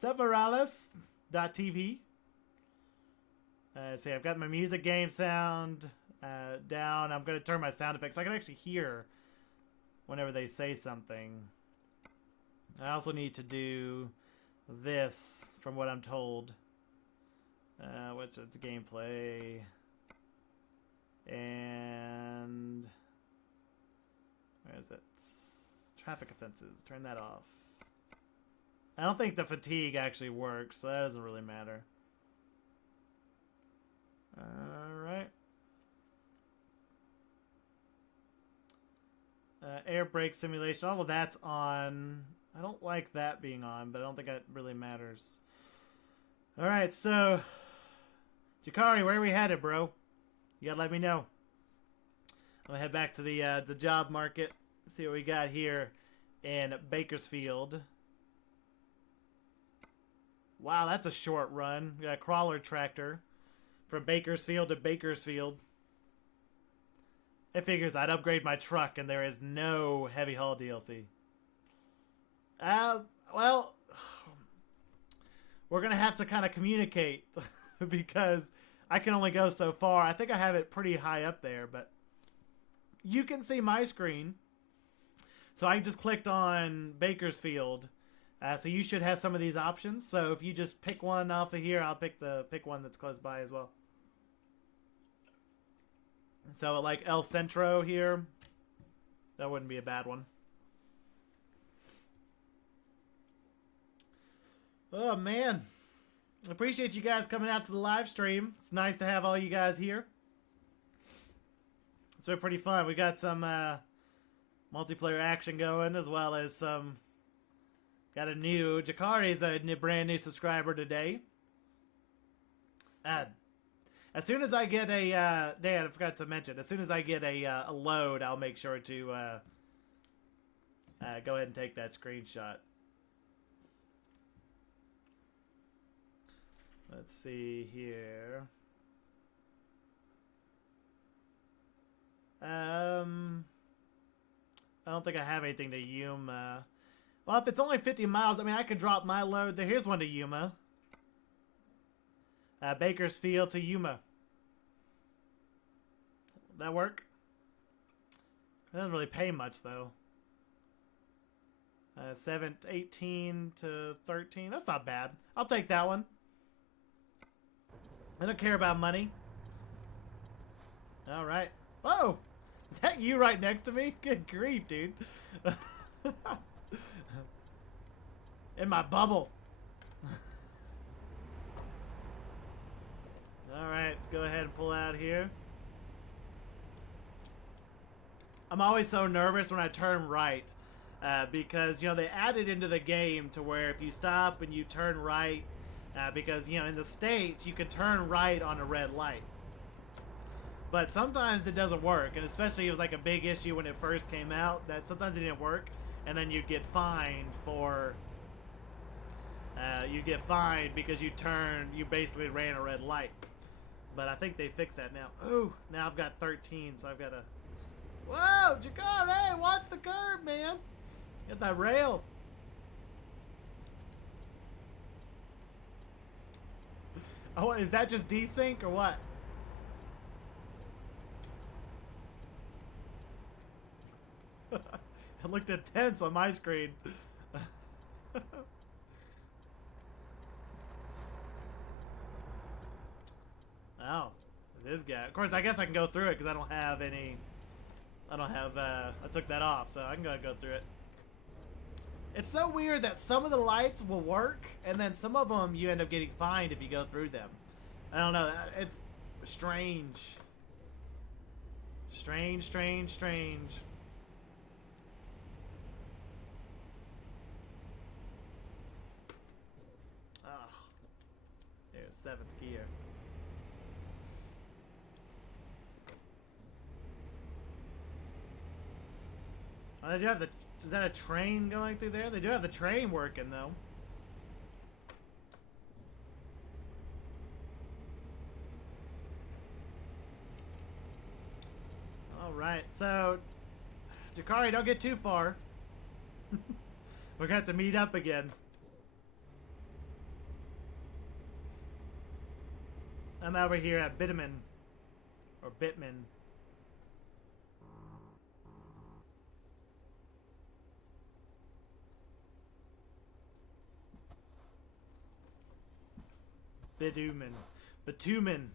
What's up, Virales.tv? See, I've got my music game sound down. I'm gonna turn my sound effects so I can actually hear whenever they say something. I also need to do this from what I'm told. What's its gameplay? And where is it? Traffic offenses. Turn that off. I don't think the fatigue actually works, so that doesn't really matter. Alright. Air brake simulation. All of that's on. I don't like that being on, but I don't think that really matters. Alright, so Jakari, where are we headed, bro? You gotta let me know. I'm gonna head back to the job market. See what we got here in Bakersfield. Wow, that's a short run. We got a crawler tractor from Bakersfield to Bakersfield. It figures I'd upgrade my truck and there is no heavy haul DLC. Well, we're gonna have to kind of communicate because I can only go so far. I think I have it pretty high up there, but you can see my screen. So I just clicked on Bakersfield. So you should have some of these options. So if you just pick one off of here, I'll pick one that's close by as well. So like El Centro here, that wouldn't be a bad one. Oh man, appreciate you guys coming out to the live stream. It's nice to have all you guys here. It's been pretty fun. We got some multiplayer action going, as well as some. Got a new Jakari's a brand new subscriber today. As soon as I get a Dan, I forgot to mention. As soon as I get a load, I'll make sure to go ahead and take that screenshot. Let's see here. I don't think I have anything to Yuma. Well, if it's only 50 miles, I mean, I could drop my load there. Here's one to Yuma. Bakersfield to Yuma. That work? It doesn't really pay much, though. 18 to 13. That's not bad. I'll take that one. I don't care about money. All right. Whoa! Is that you right next to me? Good grief, dude. In my bubble. Alright, let's go ahead and pull out here. I'm always so nervous when I turn right. Because, you know, they added into the game to where if you stop and you turn right, because, you know, in the States, you can turn right on a red light. But sometimes it doesn't work, and especially it was like a big issue when it first came out, that sometimes it didn't work, and then you'd get fined for... you get fined because you basically ran a red light. But I think they fixed that now. Ooh, now I've got 13, so I've got to... Whoa, Jakar, hey, watch the curb, man. Get that rail. Oh, is that just desync or what? It looked intense on my screen. Oh, this guy. Of course, I guess I can go through it because I don't have any. I took that off, so I can go through it. It's so weird that some of the lights will work, and then some of them you end up getting fined if you go through them. I don't know. It's strange. Strange, strange, strange. Ugh. 7th gear. Oh, they do have the... Is that a train going through there? They do have the train working, though. Alright, so... Jakari, don't get too far. We're gonna have to meet up again. I'm over here at Bitterman. Or Bitman. Bitumen. Bitumen.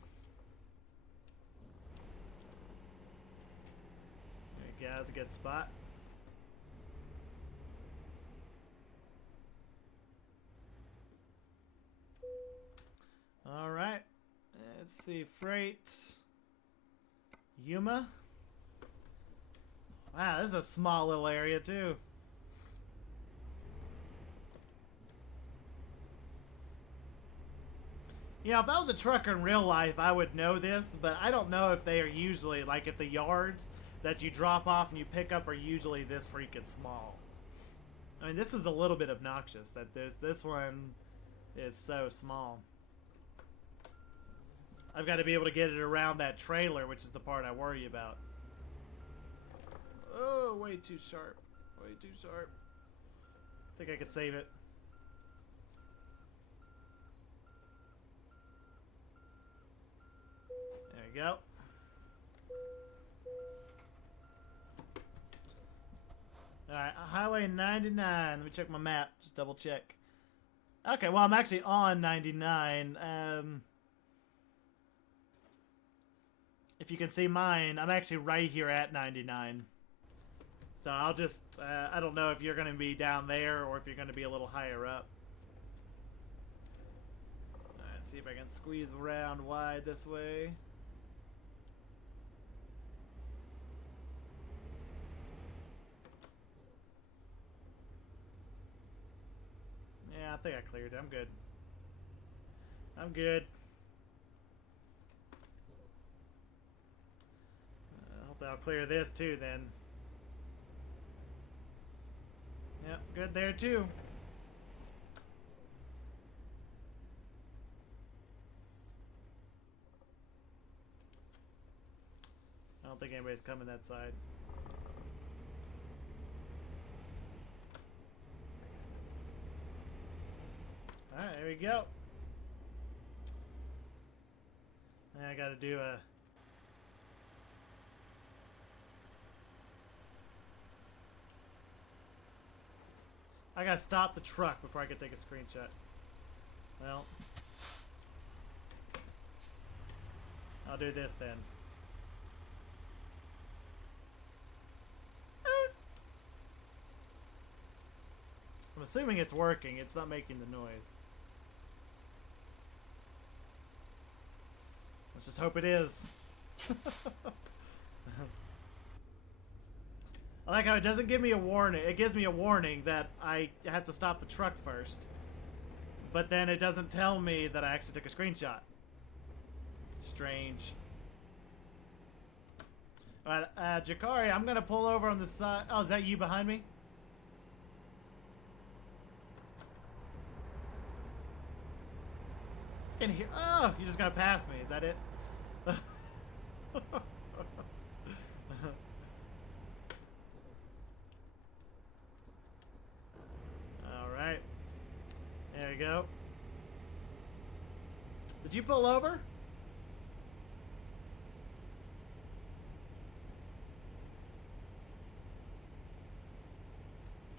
There you go, that's a good spot. Alright. Let's see. Freight. Yuma. Wow, this is a small little area too. You know, if I was a trucker in real life, I would know this, but I don't know if they are usually, like, if the yards that you drop off and you pick up are usually this freaking small. I mean, this is a little bit obnoxious that this one is so small. I've got to be able to get it around that trailer, which is the part I worry about. Oh, way too sharp. Way too sharp. I think I could save it. There we go. Alright, Highway 99. Let me check my map. Just double check. Okay, well, I'm actually on 99. If you can see mine, I'm actually right here at 99. So I'll just, I don't know if you're going to be down there or if you're going to be a little higher up. Alright, let's see if I can squeeze around wide this way. Yeah, I think I cleared it. I'm good. I'm good. Hopefully I'll clear this too then. Yep, good there too. I don't think anybody's coming that side. Alright, there we go. Now I gotta do a... I gotta stop the truck before I can take a screenshot. Well, I'll do this then. I'm assuming it's working. It's not making the noise. Let's just hope it is. I like how it doesn't give me a warning. It gives me a warning that I have to stop the truck first. But then it doesn't tell me that I actually took a screenshot. Strange. Alright, Jakari, I'm going to pull over on the side. Oh, is that you behind me? I can hear. Oh, you're just going to pass me. Is that it? Alright. There we go. Did you pull over?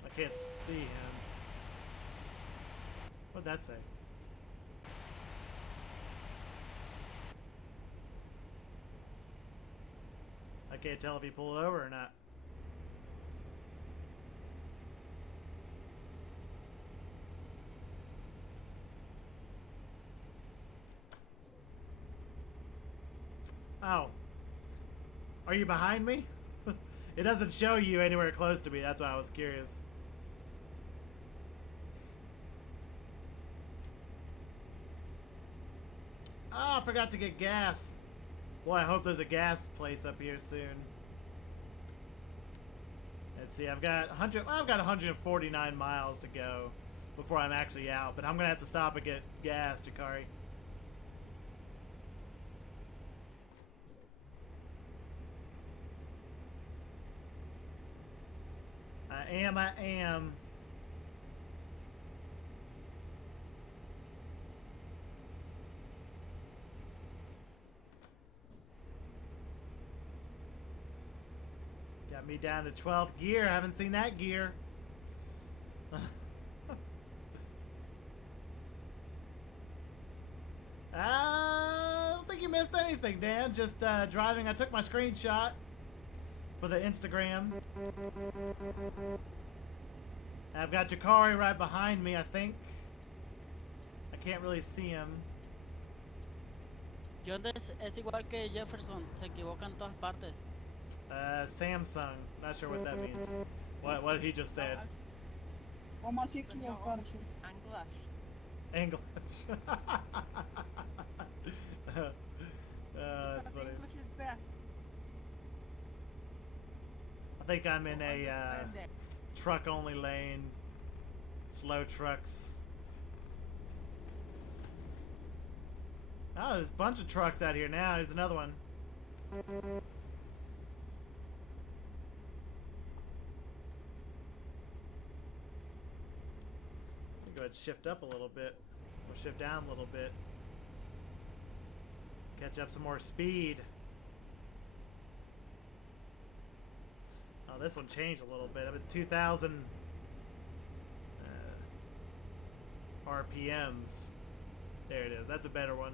I can't see him. What'd that say? I can't tell if he pulled over or not. Oh. Are you behind me? It doesn't show you anywhere close to me. That's why I was curious. Oh, I forgot to get gas. Boy, I hope there's a gas place up here soon. Let's see, I've got 149 miles to go before I'm actually out, but I'm gonna have to stop and get gas, Jakari. I am. Got me down to 12th gear. I haven't seen that gear. I don't think you missed anything, Dan. Just driving. I took my screenshot for the Instagram. I've got Jakari right behind me, I think. I can't really see him. John es igual que Jefferson, se equivoca en todas partes. Samsung. Not sure what that means. What he just said. Como así equivocarse? English. That's funny. English is best. I think I'm in a truck-only lane. Slow trucks. Oh, there's a bunch of trucks out here now. Here's another one. Go ahead and shift up a little bit. Or shift down a little bit. Catch up some more speed. Oh, this one changed a little bit. I'm at 2,000 RPMs. There it is. That's a better one.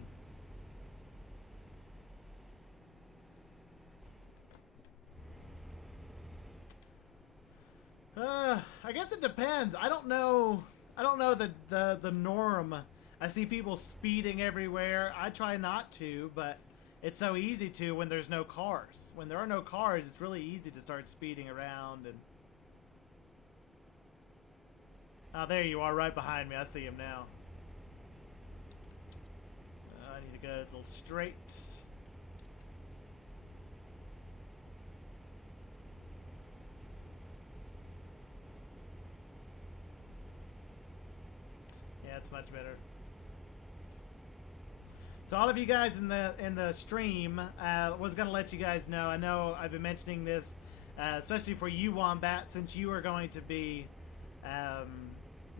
I guess it depends. I don't know the norm. I see people speeding everywhere. I try not to, but it's so easy to when there's no cars. When there are no cars, it's really easy to start speeding around. And oh, there you are, right behind me. I see him now. I need to go a little straight. Yeah, it's much better. So all of you guys in the stream, was gonna let you guys know. I know I've been mentioning this, especially for you, Wombat, since you are going to be,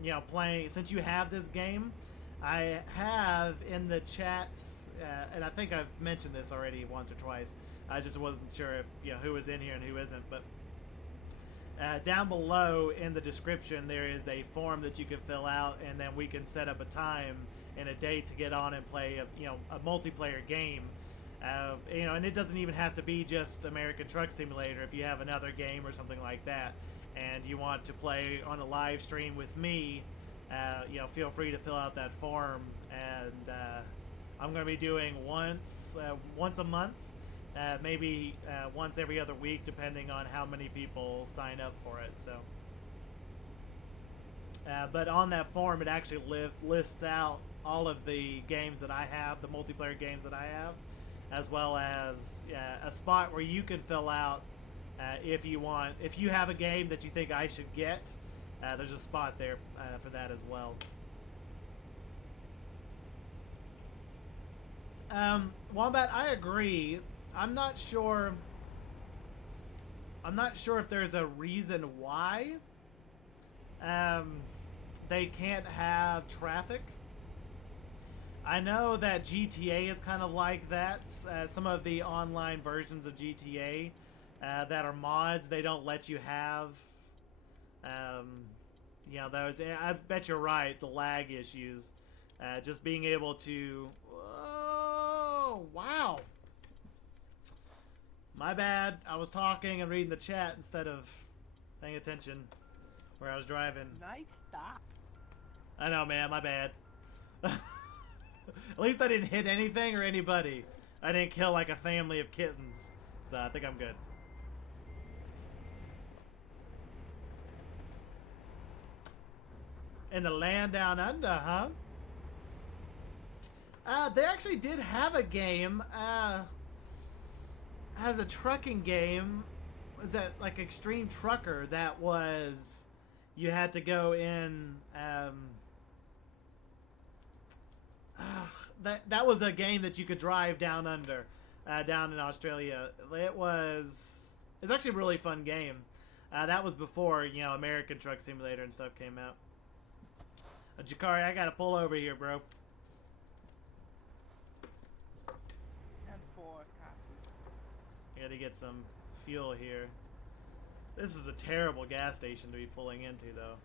you know, playing. Since you have this game, I have in the chats, and I think I've mentioned this already once or twice. I just wasn't sure if, you know, who was in here and who isn't, but. Down below in the description there is a form that you can fill out, and then we can set up a time and a date to get on and play a multiplayer game. You know, and it doesn't even have to be just American Truck Simulator. If you have another game or something like that and you want to play on a live stream with me, you know, feel free to fill out that form, and I'm going to be doing once a month. Maybe once every other week, depending on how many people sign up for it. So, but on that form, it actually lists out all of the games that I have, the multiplayer games that I have, as well as a spot where you can fill out if you have a game that you think I should get. There's a spot there for that as well. Wombat, I agree. I'm not sure if there's a reason why they can't have traffic. I know that GTA is kind of like that. Some of the online versions of GTA that are mods, they don't let you have, you know, those. I bet you're right, the lag issues. Just being able to... Oh, wow. My bad. I was talking and reading the chat instead of paying attention where I was driving. Nice stop. I know, man. My bad. At least I didn't hit anything or anybody. I didn't kill like a family of kittens. So I think I'm good. In the land down under, huh? They actually did have a game. Has a trucking game. Was that like Extreme Trucker? That was, you had to go in. That was a game that you could drive down under, down in Australia. It's actually a really fun game. That was before, you know, American Truck Simulator and stuff came out. Jakari, I gotta pull over here, bro. 10-4 copy. I gotta get some fuel here. This is a terrible gas station to be pulling into, though.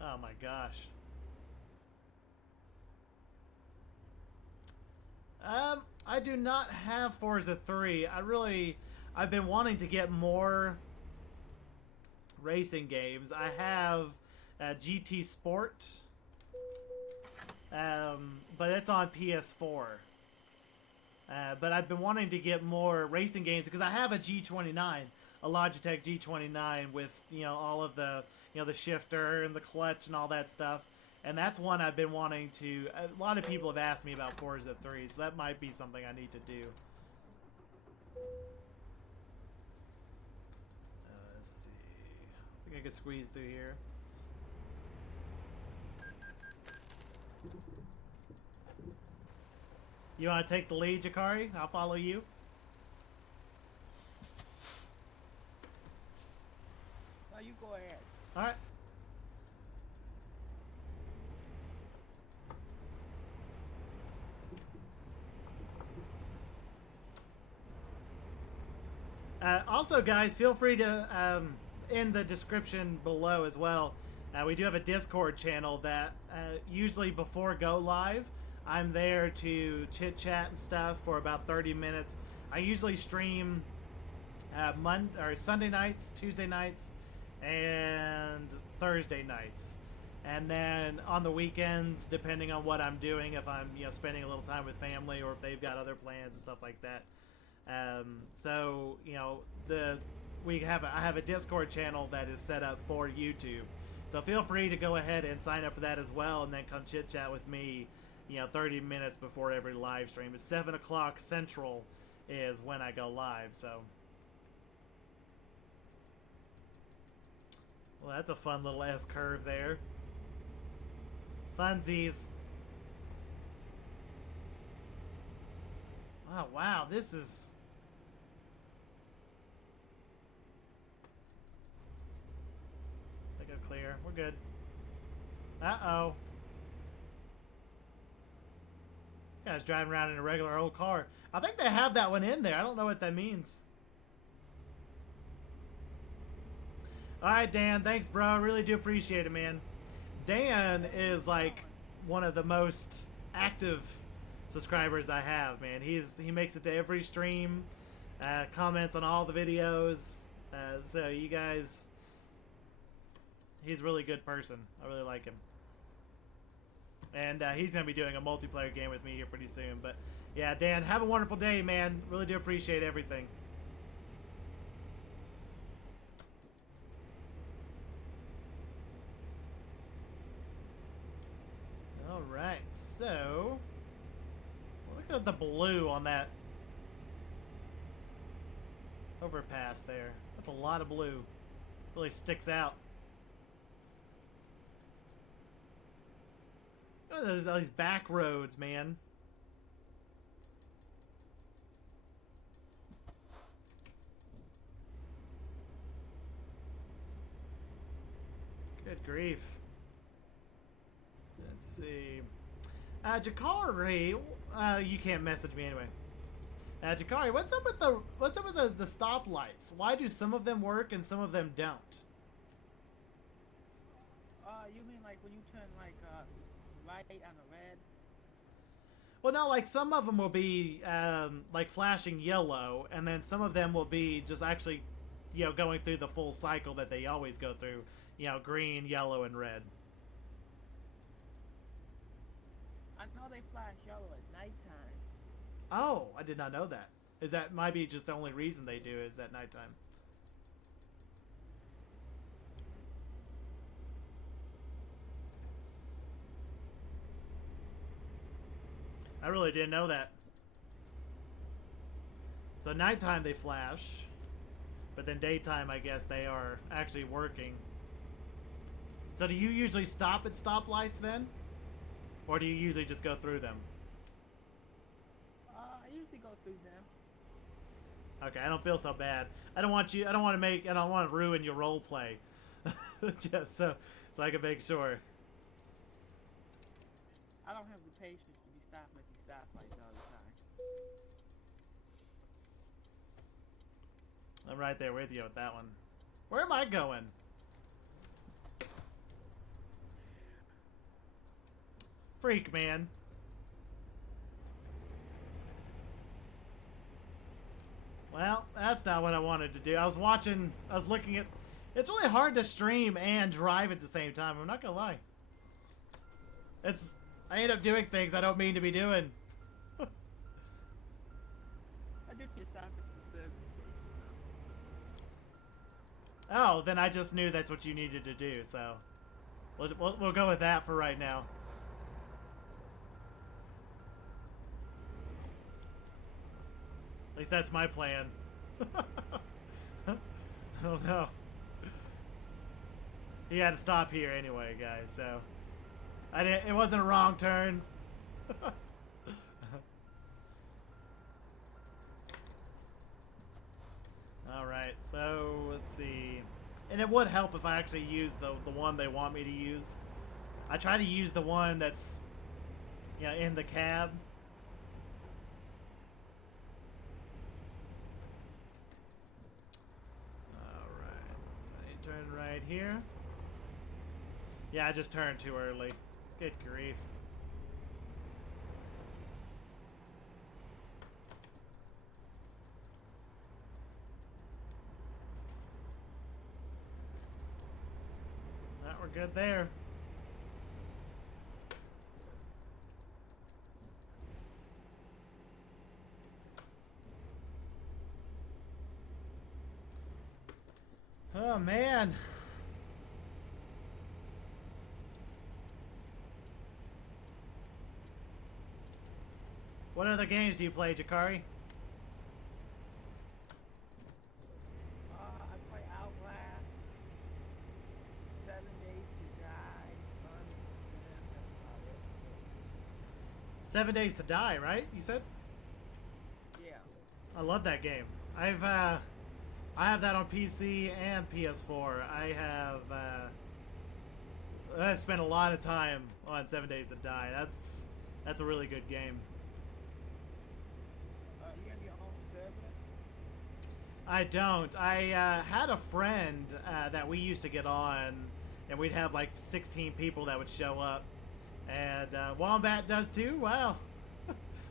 Oh my gosh. I do not have Forza 3. I've been wanting to get more racing games. I have GT Sport, but it's on PS4. But I've been wanting to get more racing games because I have a G29, a Logitech G29 with, you know, all of the, you know, the shifter and the clutch and all that stuff. And that's one I've been wanting to. A lot of people have asked me about Forza 3, so that might be something I need to do. Let's see. I think I can squeeze through here. You want to take the lead, Jakari? I'll follow you. No, you go ahead. All right. Also, guys, feel free to, in the description below as well, we do have a Discord channel that usually before go live, I'm there to chit-chat and stuff for about 30 minutes. I usually stream Sunday nights, Tuesday nights, and Thursday nights. And then on the weekends, depending on what I'm doing, if I'm, you know, spending a little time with family or if they've got other plans and stuff like that. So, you know, I have a Discord channel that is set up for YouTube. So feel free to go ahead and sign up for that as well, and then come chit chat with me, you know, 30 minutes before every live stream. It's 7 o'clock Central is when I go live, so. Well, that's a fun little S-curve there. Funsies. Oh, wow, this is... They go clear. We're good. Uh-oh. Guy's driving around in a regular old car. I think they have that one in there. I don't know what that means. Alright, Dan. Thanks, bro. I really do appreciate it, man. Dan is, like, one of the most active subscribers I have, man. He makes it to every stream, comments on all the videos. So you guys, he's a really good person. I really like him. And he's going to be doing a multiplayer game with me here pretty soon. But yeah, Dan, have a wonderful day, man. Really do appreciate everything. All right, so look at the blue on that overpass there. That's a lot of blue. Really sticks out. Oh, all these back roads, man. Good grief. Let's see. Jakari, you can't message me anyway. Jakari, what's up with the stoplights? Why do some of them work and some of them don't? You mean like when you turn like light on a red? Well, no, like some of them will be like flashing yellow, and then some of them will be just actually, you know, going through the full cycle that they always go through. You know, green, yellow, and red. I know they flash yellow at nighttime. Oh, I did not know that. Is that might be just the only reason they do is at nighttime? I really didn't know that. So nighttime they flash, but then daytime I guess they are actually working. So do you usually stop at stoplights then? Or do you usually just go through them? I usually go through them. Okay, I don't feel so bad. I don't want to ruin your role play. Just so I can make sure. I don't have the patience to be stopping at these stoplights all the time. I'm right there with you with that one. Where am I going? Freak, man. Well, that's not what I wanted to do. I was looking at... It's really hard to stream and drive at the same time. I'm not gonna lie. I end up doing things I don't mean to be doing. I did just stop at the service station. Oh, then I just knew that's what you needed to do, so... We'll go with that for right now. At least that's my plan. Oh no. He had to stop here anyway, guys, so... It wasn't a wrong turn. Alright, so let's see. And it would help if I actually used the one they want me to use. I try to use the one that's, you know, in the cab. Alright, so you turn right here. Yeah, I just turned too early. Good grief. We're good there. Oh man. What other games do you play, Jakari? I play Outlast, 7 Days to Die, Fun Sim, that's about it. 7 Days to Die, right? You said? Yeah. I love that game. I have that on PC and PS4. I've spent a lot of time on 7 Days to Die. That's a really good game. You have your own server? I don't. I had a friend that we used to get on, and we'd have like 16 people that would show up. And Wombat does too? Wow.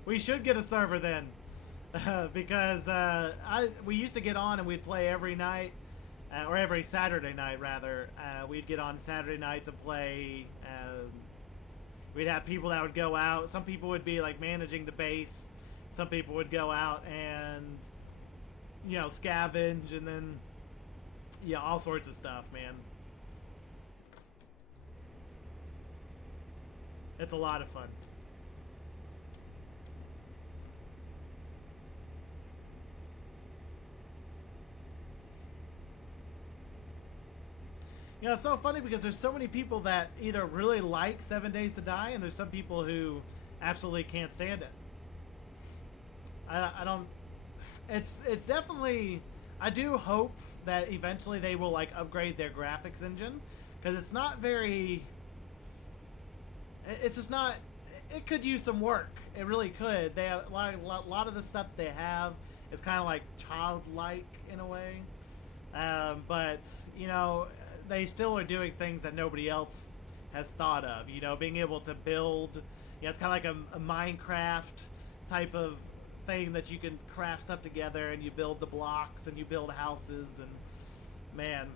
We should get a server then. Because we used to get on and we'd play every night, or every Saturday night rather. We'd get on Saturday nights and play. We'd have people that would go out. Some people would be like managing the base. Some people would go out and, you know, scavenge, and then, yeah, all sorts of stuff, man. It's a lot of fun. You know, it's so funny because there's so many people that either really like 7 Days to Die, and there's some people who absolutely can't stand it. I don't... It's definitely... I do hope that eventually they will, like, upgrade their graphics engine, because it's not very... It's just not... It could use some work. It really could. They have a lot of the stuff they have is kind of like childlike in a way. But, you know, they still are doing things that nobody else has thought of. You know, being able to build... You know, it's kind of like a Minecraft type of thing that you can craft stuff together, and you build the blocks and you build houses, and man,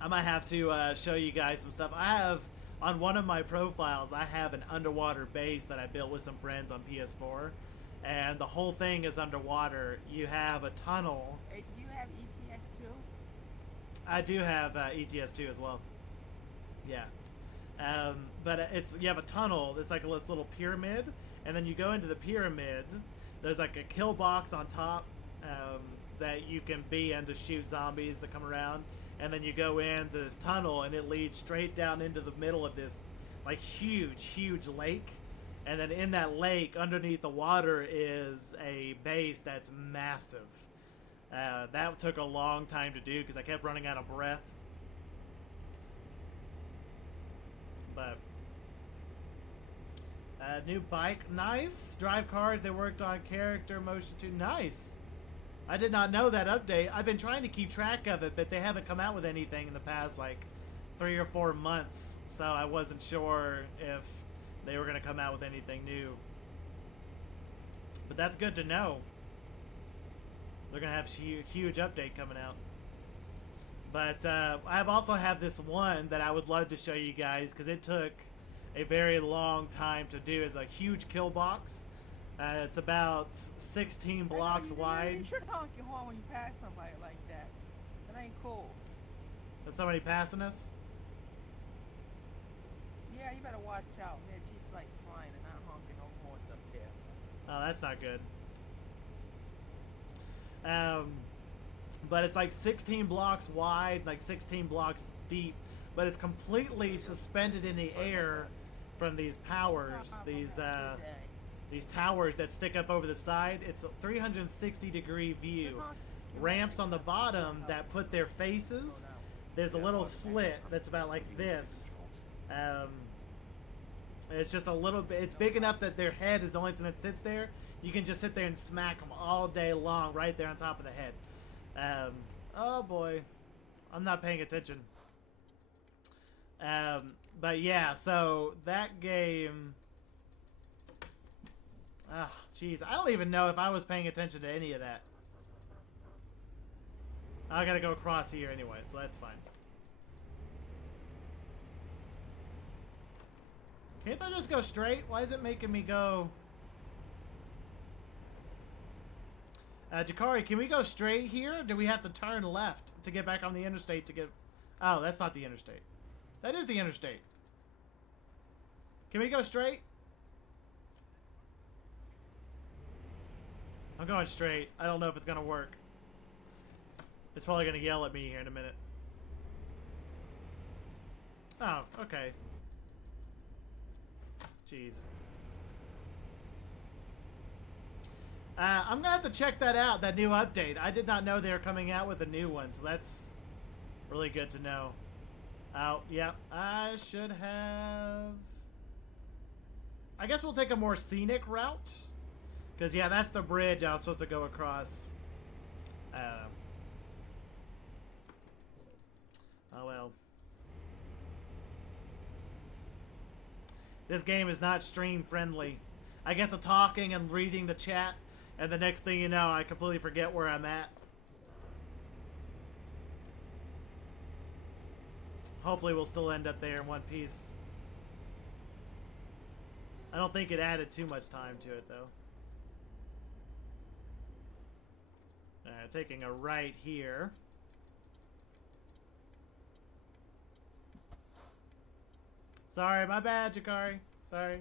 I might have to show you guys some stuff. I have on one of my profiles, I have an underwater base that I built with some friends on PS4, and the whole thing is underwater. You have a tunnel. Hey, you have ETS too? I do have ETS2 as well. Yeah. But you have a tunnel. It's like this little pyramid, and then you go into the pyramid. There's like a kill box on top that you can be in to shoot zombies that come around, and then you go into this tunnel, and it leads straight down into the middle of this like huge lake. And then in that lake, underneath the water, is a base that's massive. That took a long time to do because I kept running out of breath. But new bike, nice. Drive cars, they worked on character motion too, nice. I did not know that update. I've been trying to keep track of it, but they haven't come out with anything in the past like 3 or 4 months, so I wasn't sure if they were going to come out with anything new. But that's good to know. They're going to have a huge update coming out. But I also have this one that I would love to show you guys because it took a very long time to do. It's a huge kill box. It's about 16 blocks wide. You should honk your horn when you pass somebody like that. That ain't cool. Is somebody passing us? Yeah, you better watch out, man. She's like flying and not honking no horns up there. Oh, that's not good. But it's like 16 blocks wide, like 16 blocks deep, but it's completely suspended in the air from these powers, these towers that stick up over the side. It's a 360-degree view. Ramps on the bottom that put their faces. There's a little slit that's about like this. It's just a little bit. It's big enough that their head is the only thing that sits there. You can just sit there and smack them all day long right there on top of the head. Oh boy, I'm not paying attention. But yeah, so that game. Oh, jeez, I don't even know if I was paying attention to any of that. I gotta go across here anyway, so that's fine. Can't I just go straight? Why is it making me go? Jakari, can we go straight here? Or do we have to turn left to get back on the interstate to get... Oh, that's not the interstate. That is the interstate. Can we go straight? I'm going straight. I don't know if it's going to work. It's probably going to yell at me here in a minute. Oh, okay. Jeez. I'm going to have to check that out, that new update. I did not know they were coming out with a new one, so that's really good to know. Oh, yeah. I should have... I guess we'll take a more scenic route. Because, yeah, that's the bridge I was supposed to go across. Oh, well. This game is not stream friendly. I get to talking and reading the chat, and the next thing you know, I completely forget where I'm at. Hopefully we'll still end up there in one piece. I don't think it added too much time to it, though. Taking a right here. Sorry, my bad, Jakari. Sorry.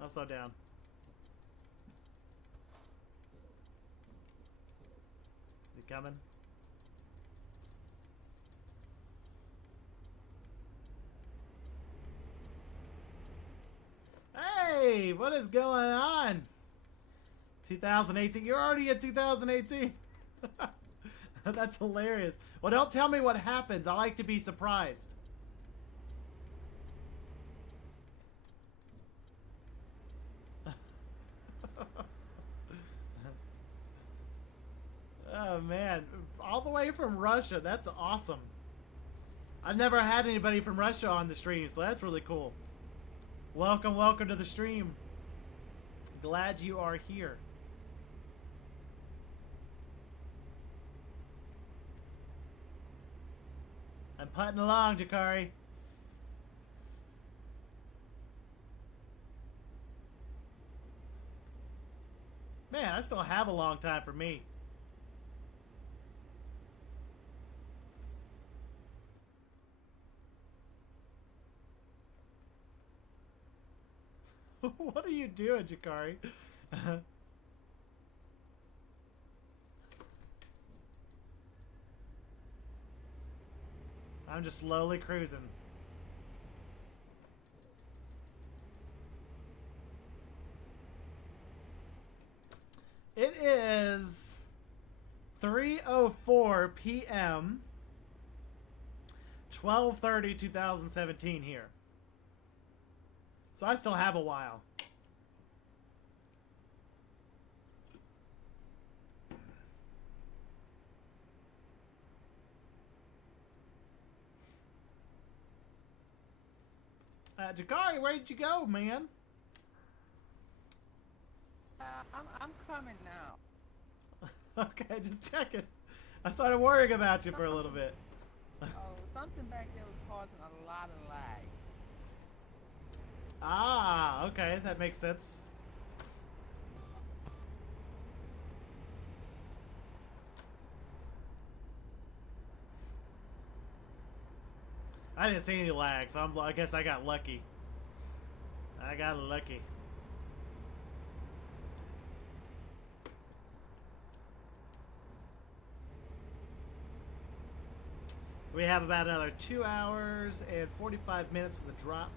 I'll slow down. Is he coming? Hey, what is going on? 2018. You're already in 2018. That's hilarious. Well, don't tell me what happens. I like to be surprised. Oh man, all the way from Russia. That's awesome. I've never had anybody from Russia on the stream, so that's really cool. Welcome to the stream. Glad you are here. I'm putting along, Jakari. Man, I still have a long time for me. What are you doing, Jakari? I'm just slowly cruising. It is 3:04 p.m. 12/30/2017 here. So I still have a while. Jakari, where'd you go, man? I'm coming now. Okay, just checking. I started worrying about you for a little bit. Oh, something back there was causing a lot of lag. Ah, okay, that makes sense. I didn't see any lag, so I guess I got lucky. I got lucky. So we have about another 2 hours and 45 minutes for the drop.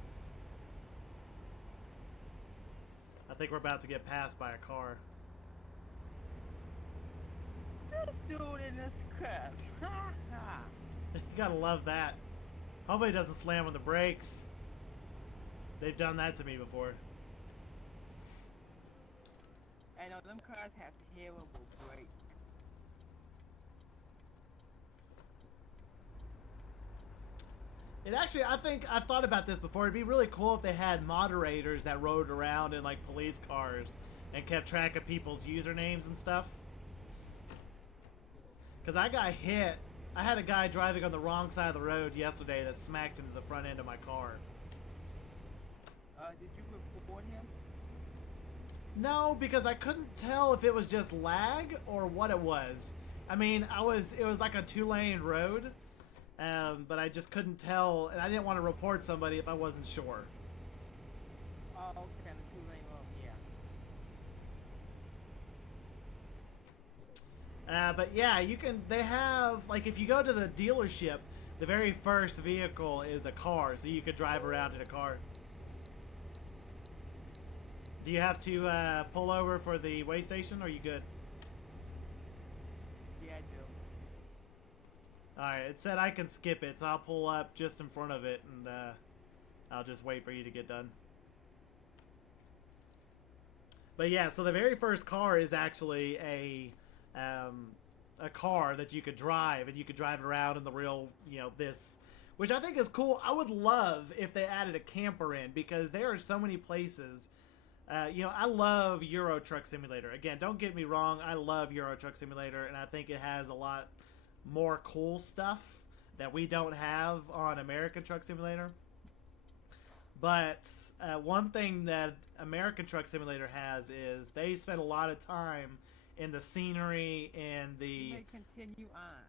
I think we're about to get passed by a car. This dude in this crap. Ha ha. You gotta love that. Hopefully he doesn't slam on the brakes. They've done that to me before. I know them cars have terrible brakes. It actually, I think I've thought about this before. It'd be really cool if they had moderators that rode around in like police cars and kept track of people's usernames and stuff. Because I got hit. I had a guy driving on the wrong side of the road yesterday that smacked into the front end of my car. Did you report him? No, because I couldn't tell if it was just lag or what it was. I mean, it was like a 2-lane road, but I just couldn't tell, and I didn't want to report somebody if I wasn't sure. Oh, okay, the 2-lane road, yeah. But yeah, they have, like, if you go to the dealership, the very first vehicle is a car, so you could drive around in a car. Do you have to pull over for the weigh station, or are you good? Yeah, I do. Alright, it said I can skip it, so I'll pull up just in front of it, and I'll just wait for you to get done. But yeah, so the very first car is actually a car that you could drive, and you could drive it around in the real, this, which I think is cool. I would love if they added a camper in, because there are so many places. I love Euro Truck Simulator. Again, don't get me wrong, I love Euro Truck Simulator, and I think it has a lot more cool stuff that we don't have on American Truck Simulator. But one thing that American Truck Simulator has is they spend a lot of time in the scenery and the... You may continue on.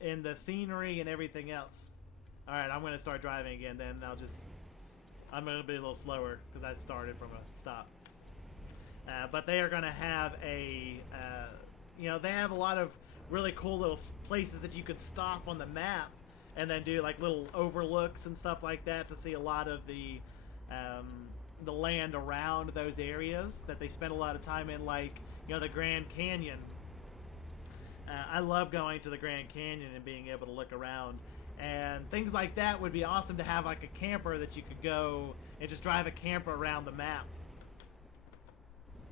in the scenery and everything else. Alright, I'm going to start driving again, then I'm going to be a little slower because I started from a stop. But they are going to have they have a lot of really cool little places that you could stop on the map and then do like little overlooks and stuff like that to see a lot of the land around those areas that they spend a lot of time in, like, the Grand Canyon. I love going to the Grand Canyon and being able to look around. And things like that would be awesome to have, like a camper that you could go and just drive a camper around the map.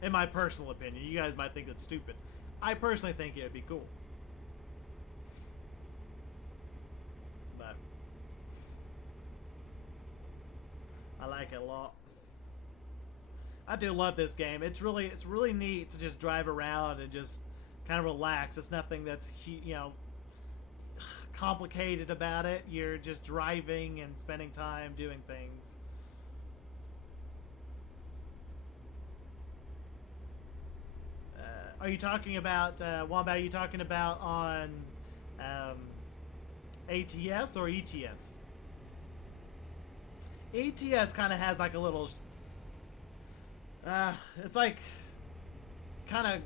In my personal opinion. You guys might think it's stupid. I personally think it would be cool. But I like it a lot. I do love this game. It's really neat to just drive around and just kind of relax. It's nothing that's, complicated about it. You're just driving and spending time doing things. Are you talking about, Wombat, are you talking about on ATS or ETS? ATS kind of has like a little, it's like kind of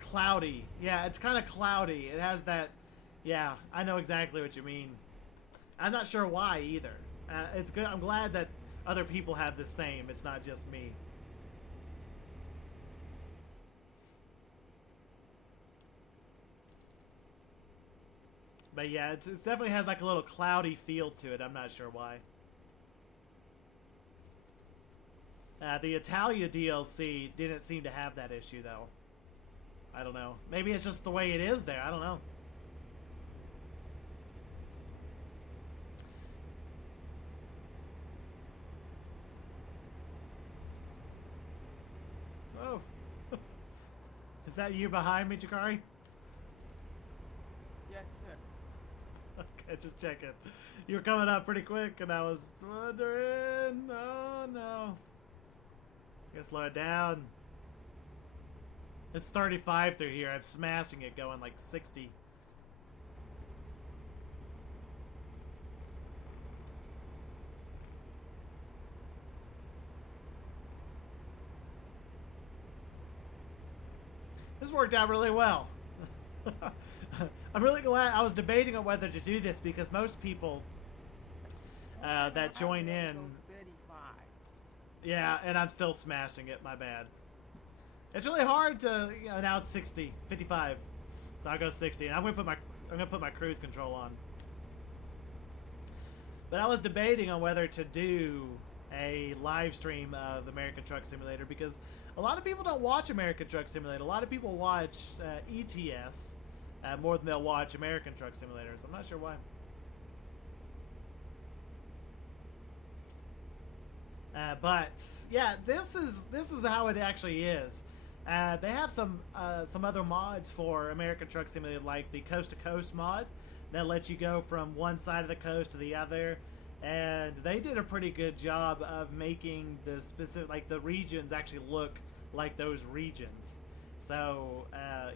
cloudy. Yeah, it's kind of cloudy. It has that, yeah, I know exactly what you mean. I'm not sure why either. It's good. I'm glad that other people have the same. It's not just me. But yeah, it definitely has like a little cloudy feel to it. I'm not sure why. The Italia DLC didn't seem to have that issue though. I don't know. Maybe it's just the way it is there. I don't know. Oh. Is that you behind me, Jakari? Yes, sir. Okay, just checking. You were coming up pretty quick, and I was wondering. Oh no. Gotta slow it down. It's 35 through here. I'm smashing it, going like 60. This worked out really well. I'm really glad. I was debating on whether to do this because most people that join in. Yeah, and I'm still smashing it. My bad. It's really hard to, you know, now it's 60, 55. So I'll go 60. And I'm gonna put my cruise control on. But I was debating on whether to do a live stream of American Truck Simulator because a lot of people don't watch American Truck Simulator. A lot of people watch ETS more than they'll watch American Truck Simulator. So I'm not sure why. But yeah, this is how it actually is. They have some other mods for American Truck Simulator, like the Coast to Coast mod that lets you go from one side of the coast to the other, and they did a pretty good job of making the specific, like the regions, actually look like those regions. So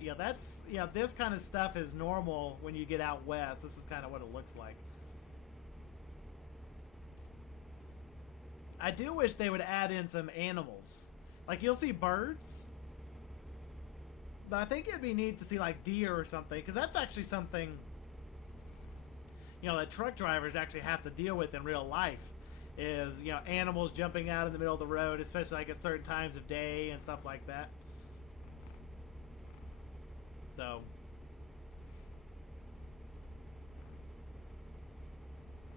yeah, that's, you know, this kind of stuff is normal when you get out west. This is kind of what it looks like. I do wish they would add in some animals. Like, you'll see birds, but I think it'd be neat to see like deer or something, because that's actually something, you know, that truck drivers actually have to deal with in real life, is, you know, animals jumping out in the middle of the road, especially like at certain times of day and stuff like that. So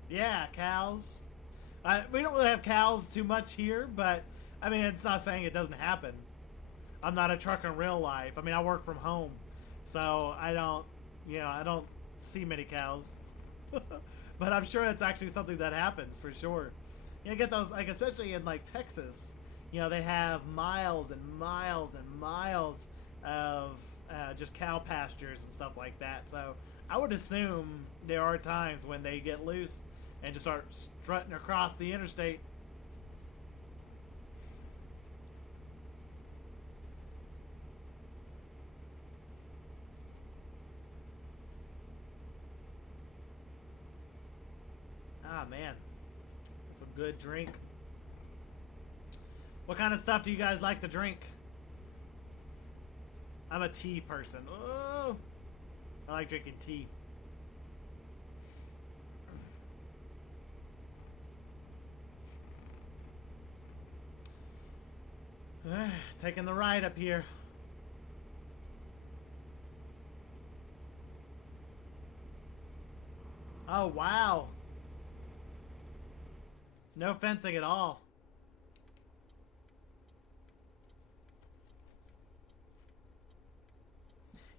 yeah, cows. We don't really have cows too much here, but I mean, it's not saying it doesn't happen. I'm not a trucker in real life. I mean, I work from home, so I don't, you know, I don't see many cows. But I'm sure it's actually something that happens for sure. You get those, like, especially in like Texas, you know, they have miles and miles and miles of just cow pastures and stuff like that. So I would assume there are times when they get loose and just start strutting across the interstate. Ah, man. That's a good drink. What kind of stuff do you guys like to drink? I'm a tea person. Oh, I like drinking tea. Taking the ride up here. Oh, wow. No fencing at all.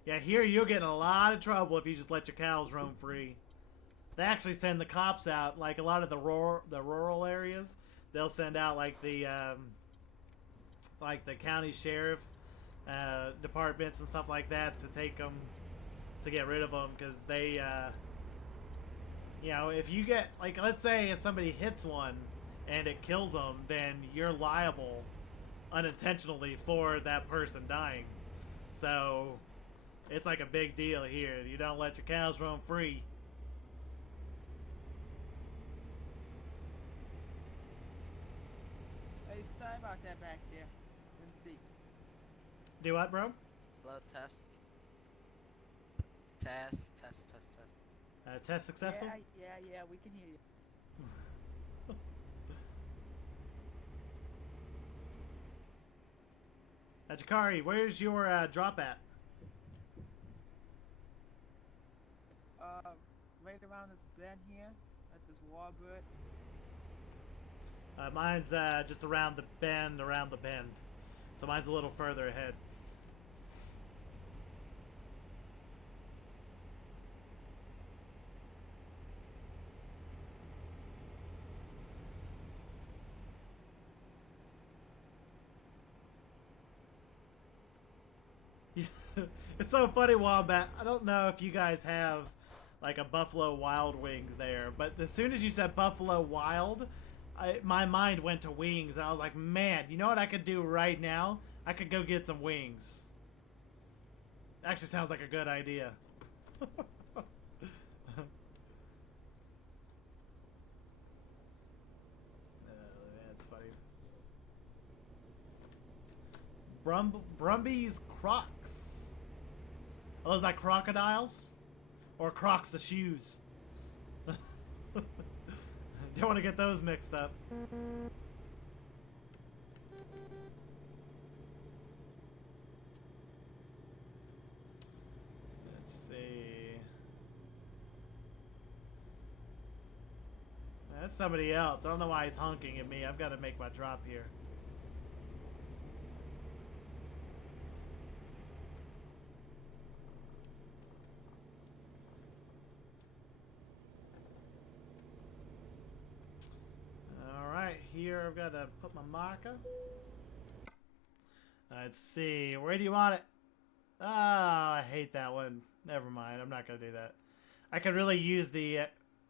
Yeah, here you'll get in a lot of trouble if you just let your cows roam free. They actually send the cops out, like a lot of the rural areas. They'll send out like the county sheriff departments and stuff like that to take them, to get rid of them, because they, you know, if you get, like, let's say if somebody hits one and it kills them, then you're liable unintentionally for that person dying. So it's like a big deal here. You don't let your cows roam free. about that back there. Let's see. Do what, bro? Hello, test. Test, test, test, test. Test successful? Yeah, we can hear you. Jakari, where's your drop at? Right around this bend here, at this warbird. Mine's just around the bend, So mine's a little further ahead. It's so funny, Wombat. I don't know if you guys have like a Buffalo Wild Wings there, but as soon as you said Buffalo Wild, my mind went to wings, and I was like, man, you know what I could do right now? I could go get some wings. Actually sounds like a good idea. That's funny. Brumby's Crocs. Are those like crocodiles? Or Crocs the shoes? Don't want to get those mixed up. Let's see. That's somebody else. I don't know why he's honking at me. I've got to make my drop here. Here I've got to put my marker. Let's see. Where do you want it? Ah, I hate that one. Never mind. I'm not going to do that. I could really use the...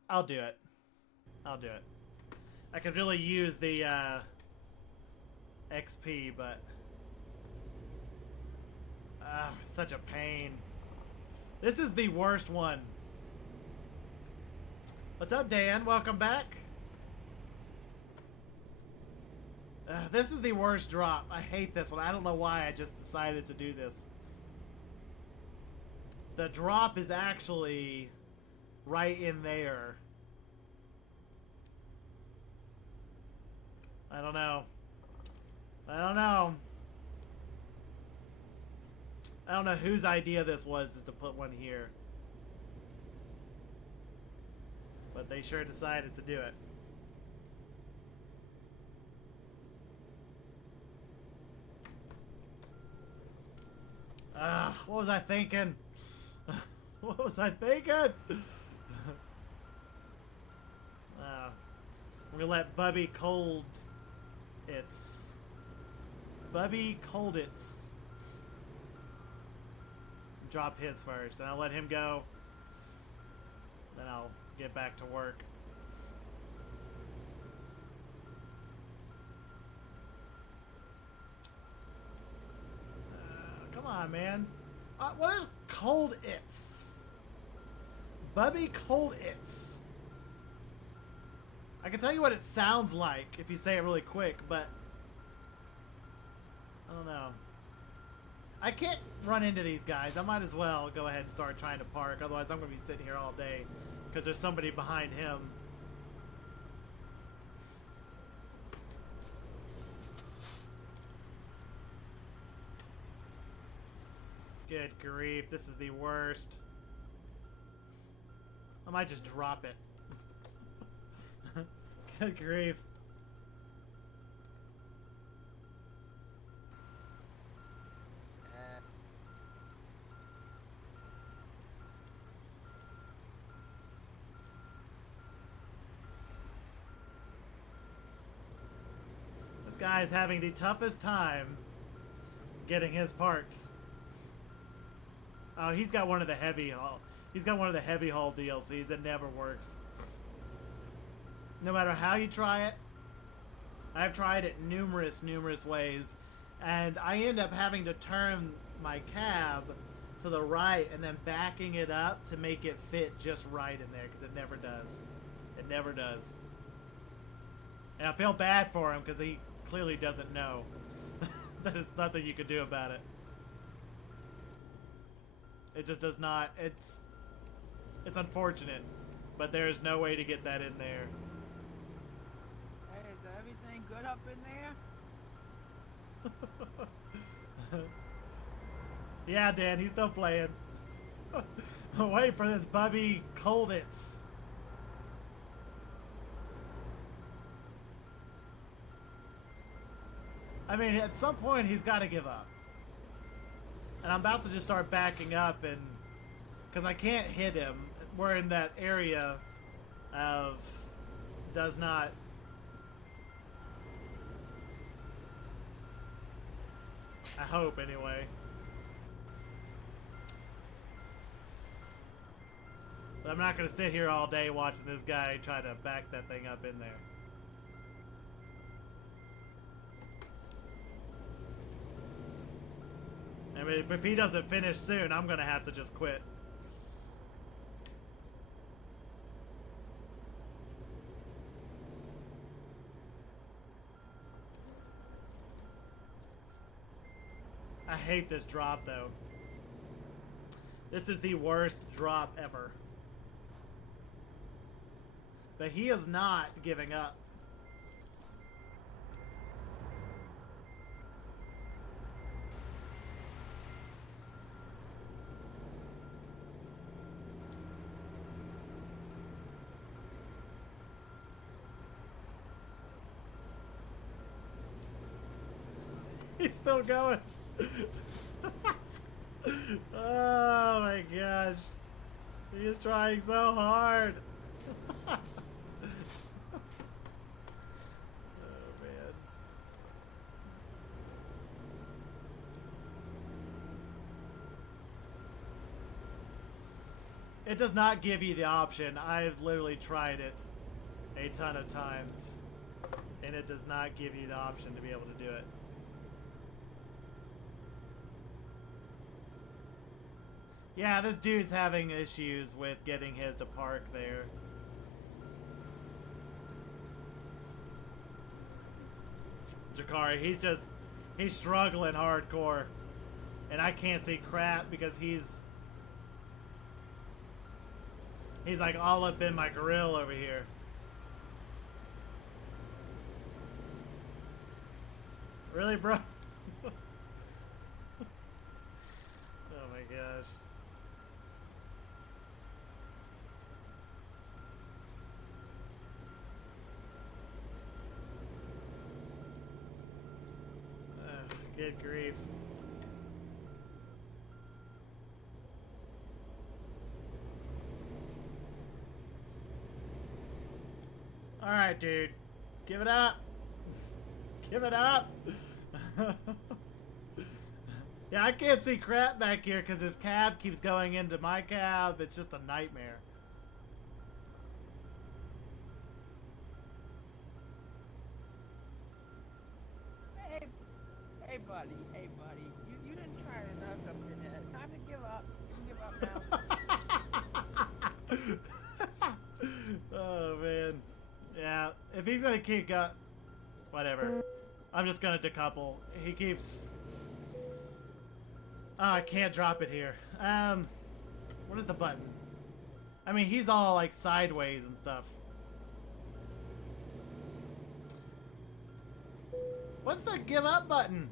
I'll do it. I'll do it. I could really use the XP, but... such a pain. This is the worst one. What's up, Dan? Welcome back. This is the worst drop. I hate this one. I don't know why I just decided to do this. The drop is actually right in there. I don't know. I don't know. I don't know whose idea this was, is to put one here. But they sure decided to do it. What was I thinking? What was I thinking? We're gonna let Bubby Cold It's. Bubby Cold It's. Drop his first, and I'll let him go. Then I'll get back to work. Come on, man. What is Cold It's? Bubby Cold It's. I can tell you what it sounds like if you say it really quick, but I don't know. I can't run into these guys. I might as well go ahead and start trying to park. Otherwise, I'm going to be sitting here all day because there's somebody behind him. Good grief, this is the worst. I might just drop it. Good grief. This guy's having the toughest time getting his parked. Oh, he's got one of the heavy haul. He's got one of the heavy haul DLCs that never works. No matter how you try it, I've tried it numerous ways, and I end up having to turn my cab to the right and then backing it up to make it fit just right in there, because it never does. It never does. And I feel bad for him because clearly doesn't know that it's nothing you could do about it. It just does not. It's unfortunate, but there is no way to get that in there. Hey, is everything good up in there? Yeah, Dan, he's still playing. Wait for this Bubby Colditz. I mean, at some point he's got to give up. And I'm about to just start backing up, and because I can't hit him. We're in that area of does not. I hope, anyway. But I'm not going to sit here all day watching this guy try to back that thing up in there. I mean, if he doesn't finish soon, I'm going to have to just quit. I hate this drop, though. This is the worst drop ever. But he is not giving up. He's still going. Oh my gosh. He is trying so hard. Oh man. It does not give you the option. I've literally tried it a ton of times, and it does not give you the option to be able to do it. Yeah, this dude's having issues with getting his to park there. Jakari, he's struggling hardcore. And I can't see crap because he's like all up in my grill over here. Really, bro? Oh my gosh. Good grief. Alright, dude. Give it up. Give it up. Yeah, I can't see crap back here because his cab keeps going into my cab. It's just a nightmare. Hey buddy, you didn't try enough up in there. It's time to give up. You can give up now. Oh man. Yeah, if he's gonna keep whatever. I'm just gonna decouple. He keeps. Oh, I can't drop it here. What is the button? I mean, he's all like sideways and stuff. What's the give up button?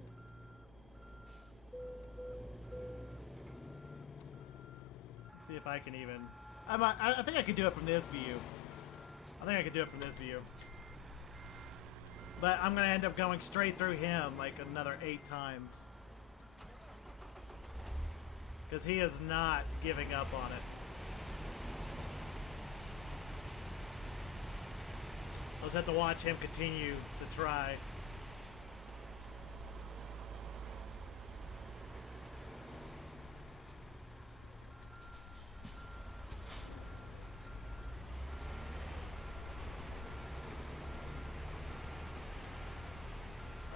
Let's see if I can even. I think I could do it from this view. I think I could do it from this view. But I'm gonna end up going straight through him like another 8 times. Because he is not giving up on it. I'll just have to watch him continue to try.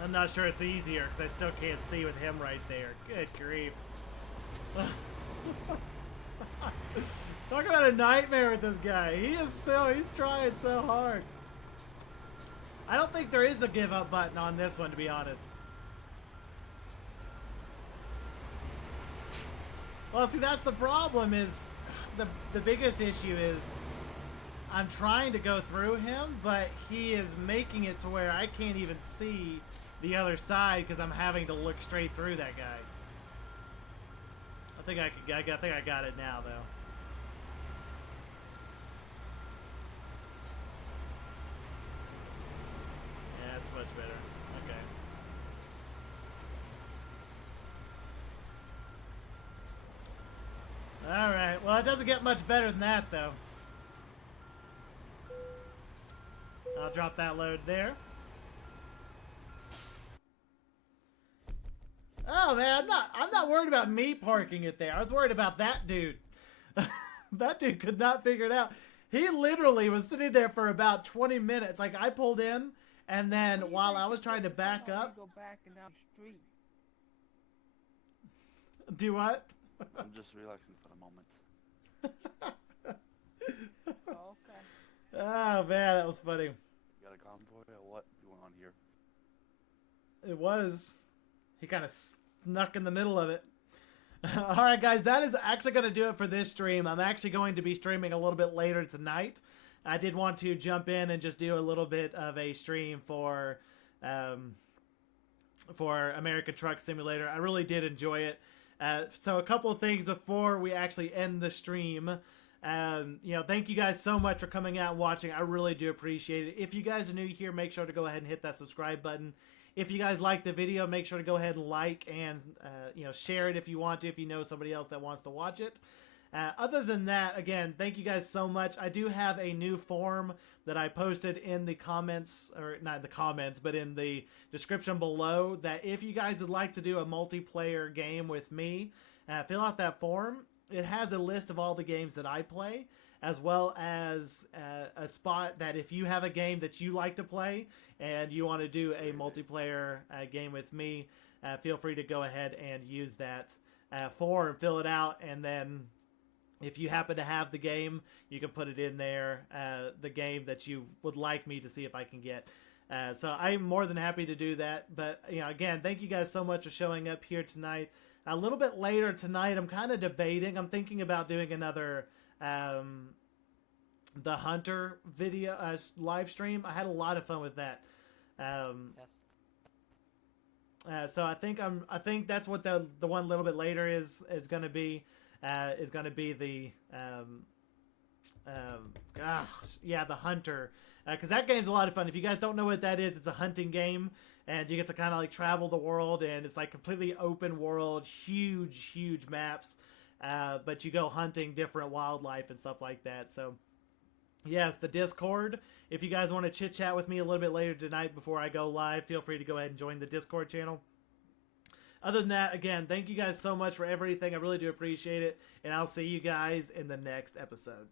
I'm not sure it's easier because I still can't see with him right there. Good grief. Talk about a nightmare with this guy. He's trying so hard. I don't think there is a give up button on this one, to be honest. Well, see, that's the problem. Is the biggest issue is I'm trying to go through him, but he is making it to where I can't even see the other side because I'm having to look straight through that guy. I think I got it now, though. Yeah, it's much better. Okay. All right. Well, it doesn't get much better than that, though. I'll drop that load there. Oh man, I'm not worried about me parking it there. I was worried about that dude. That dude could not figure it out. He literally was sitting there for about 20 minutes. Like, I pulled in, and then while I was trying to back up, Go back and down the street. Do what? I'm just relaxing for a moment. Oh, okay. Oh man, that was funny. You got a convoy or what going on here? It was. He kind of snuck in the middle of it. All right, guys, that is actually going to do it for this stream. I'm actually going to be streaming a little bit later tonight. I did want to jump in and just do a little bit of a stream for American Truck Simulator. I really did enjoy it. So a couple of things before we actually end the stream. You know, thank you guys so much for coming out and watching. I really do appreciate it. If you guys are new here, make sure to go ahead and hit that subscribe button. If you guys like the video, make sure to go ahead and like and you know, share it if you want to, if you know somebody else that wants to watch it. Other than that, again, thank you guys so much. I do have a new form that I posted in the comments, or not the comments, but in the description below, that if you guys would like to do a multiplayer game with me, fill out that form. It has a list of all the games that I play, as well as a spot that if you have a game that you like to play and you want to do a multiplayer game with me, feel free to go ahead and use that form, fill it out, and then if you happen to have the game, you can put it in there, the game that you would like me to see if I can get. So I'm more than happy to do that. But, you know, again, thank you guys so much for showing up here tonight. A little bit later tonight, I'm kind of debating. I'm thinking about doing another the Hunter video live stream. I had a lot of fun with that. Yes. So I think that's what the one a little bit later is going to be. Is going to be the the Hunter, because that game's a lot of fun. If you guys don't know what that is, it's a hunting game, and you get to kind of like travel the world, and it's like completely open world, huge maps, but you go hunting different wildlife and stuff like that. So yes, the Discord. If you guys want to chit chat with me a little bit later tonight before I go live, feel free to go ahead and join the Discord channel. Other than that, again, thank you guys so much for everything. I really do appreciate it. And I'll see you guys in the next episode.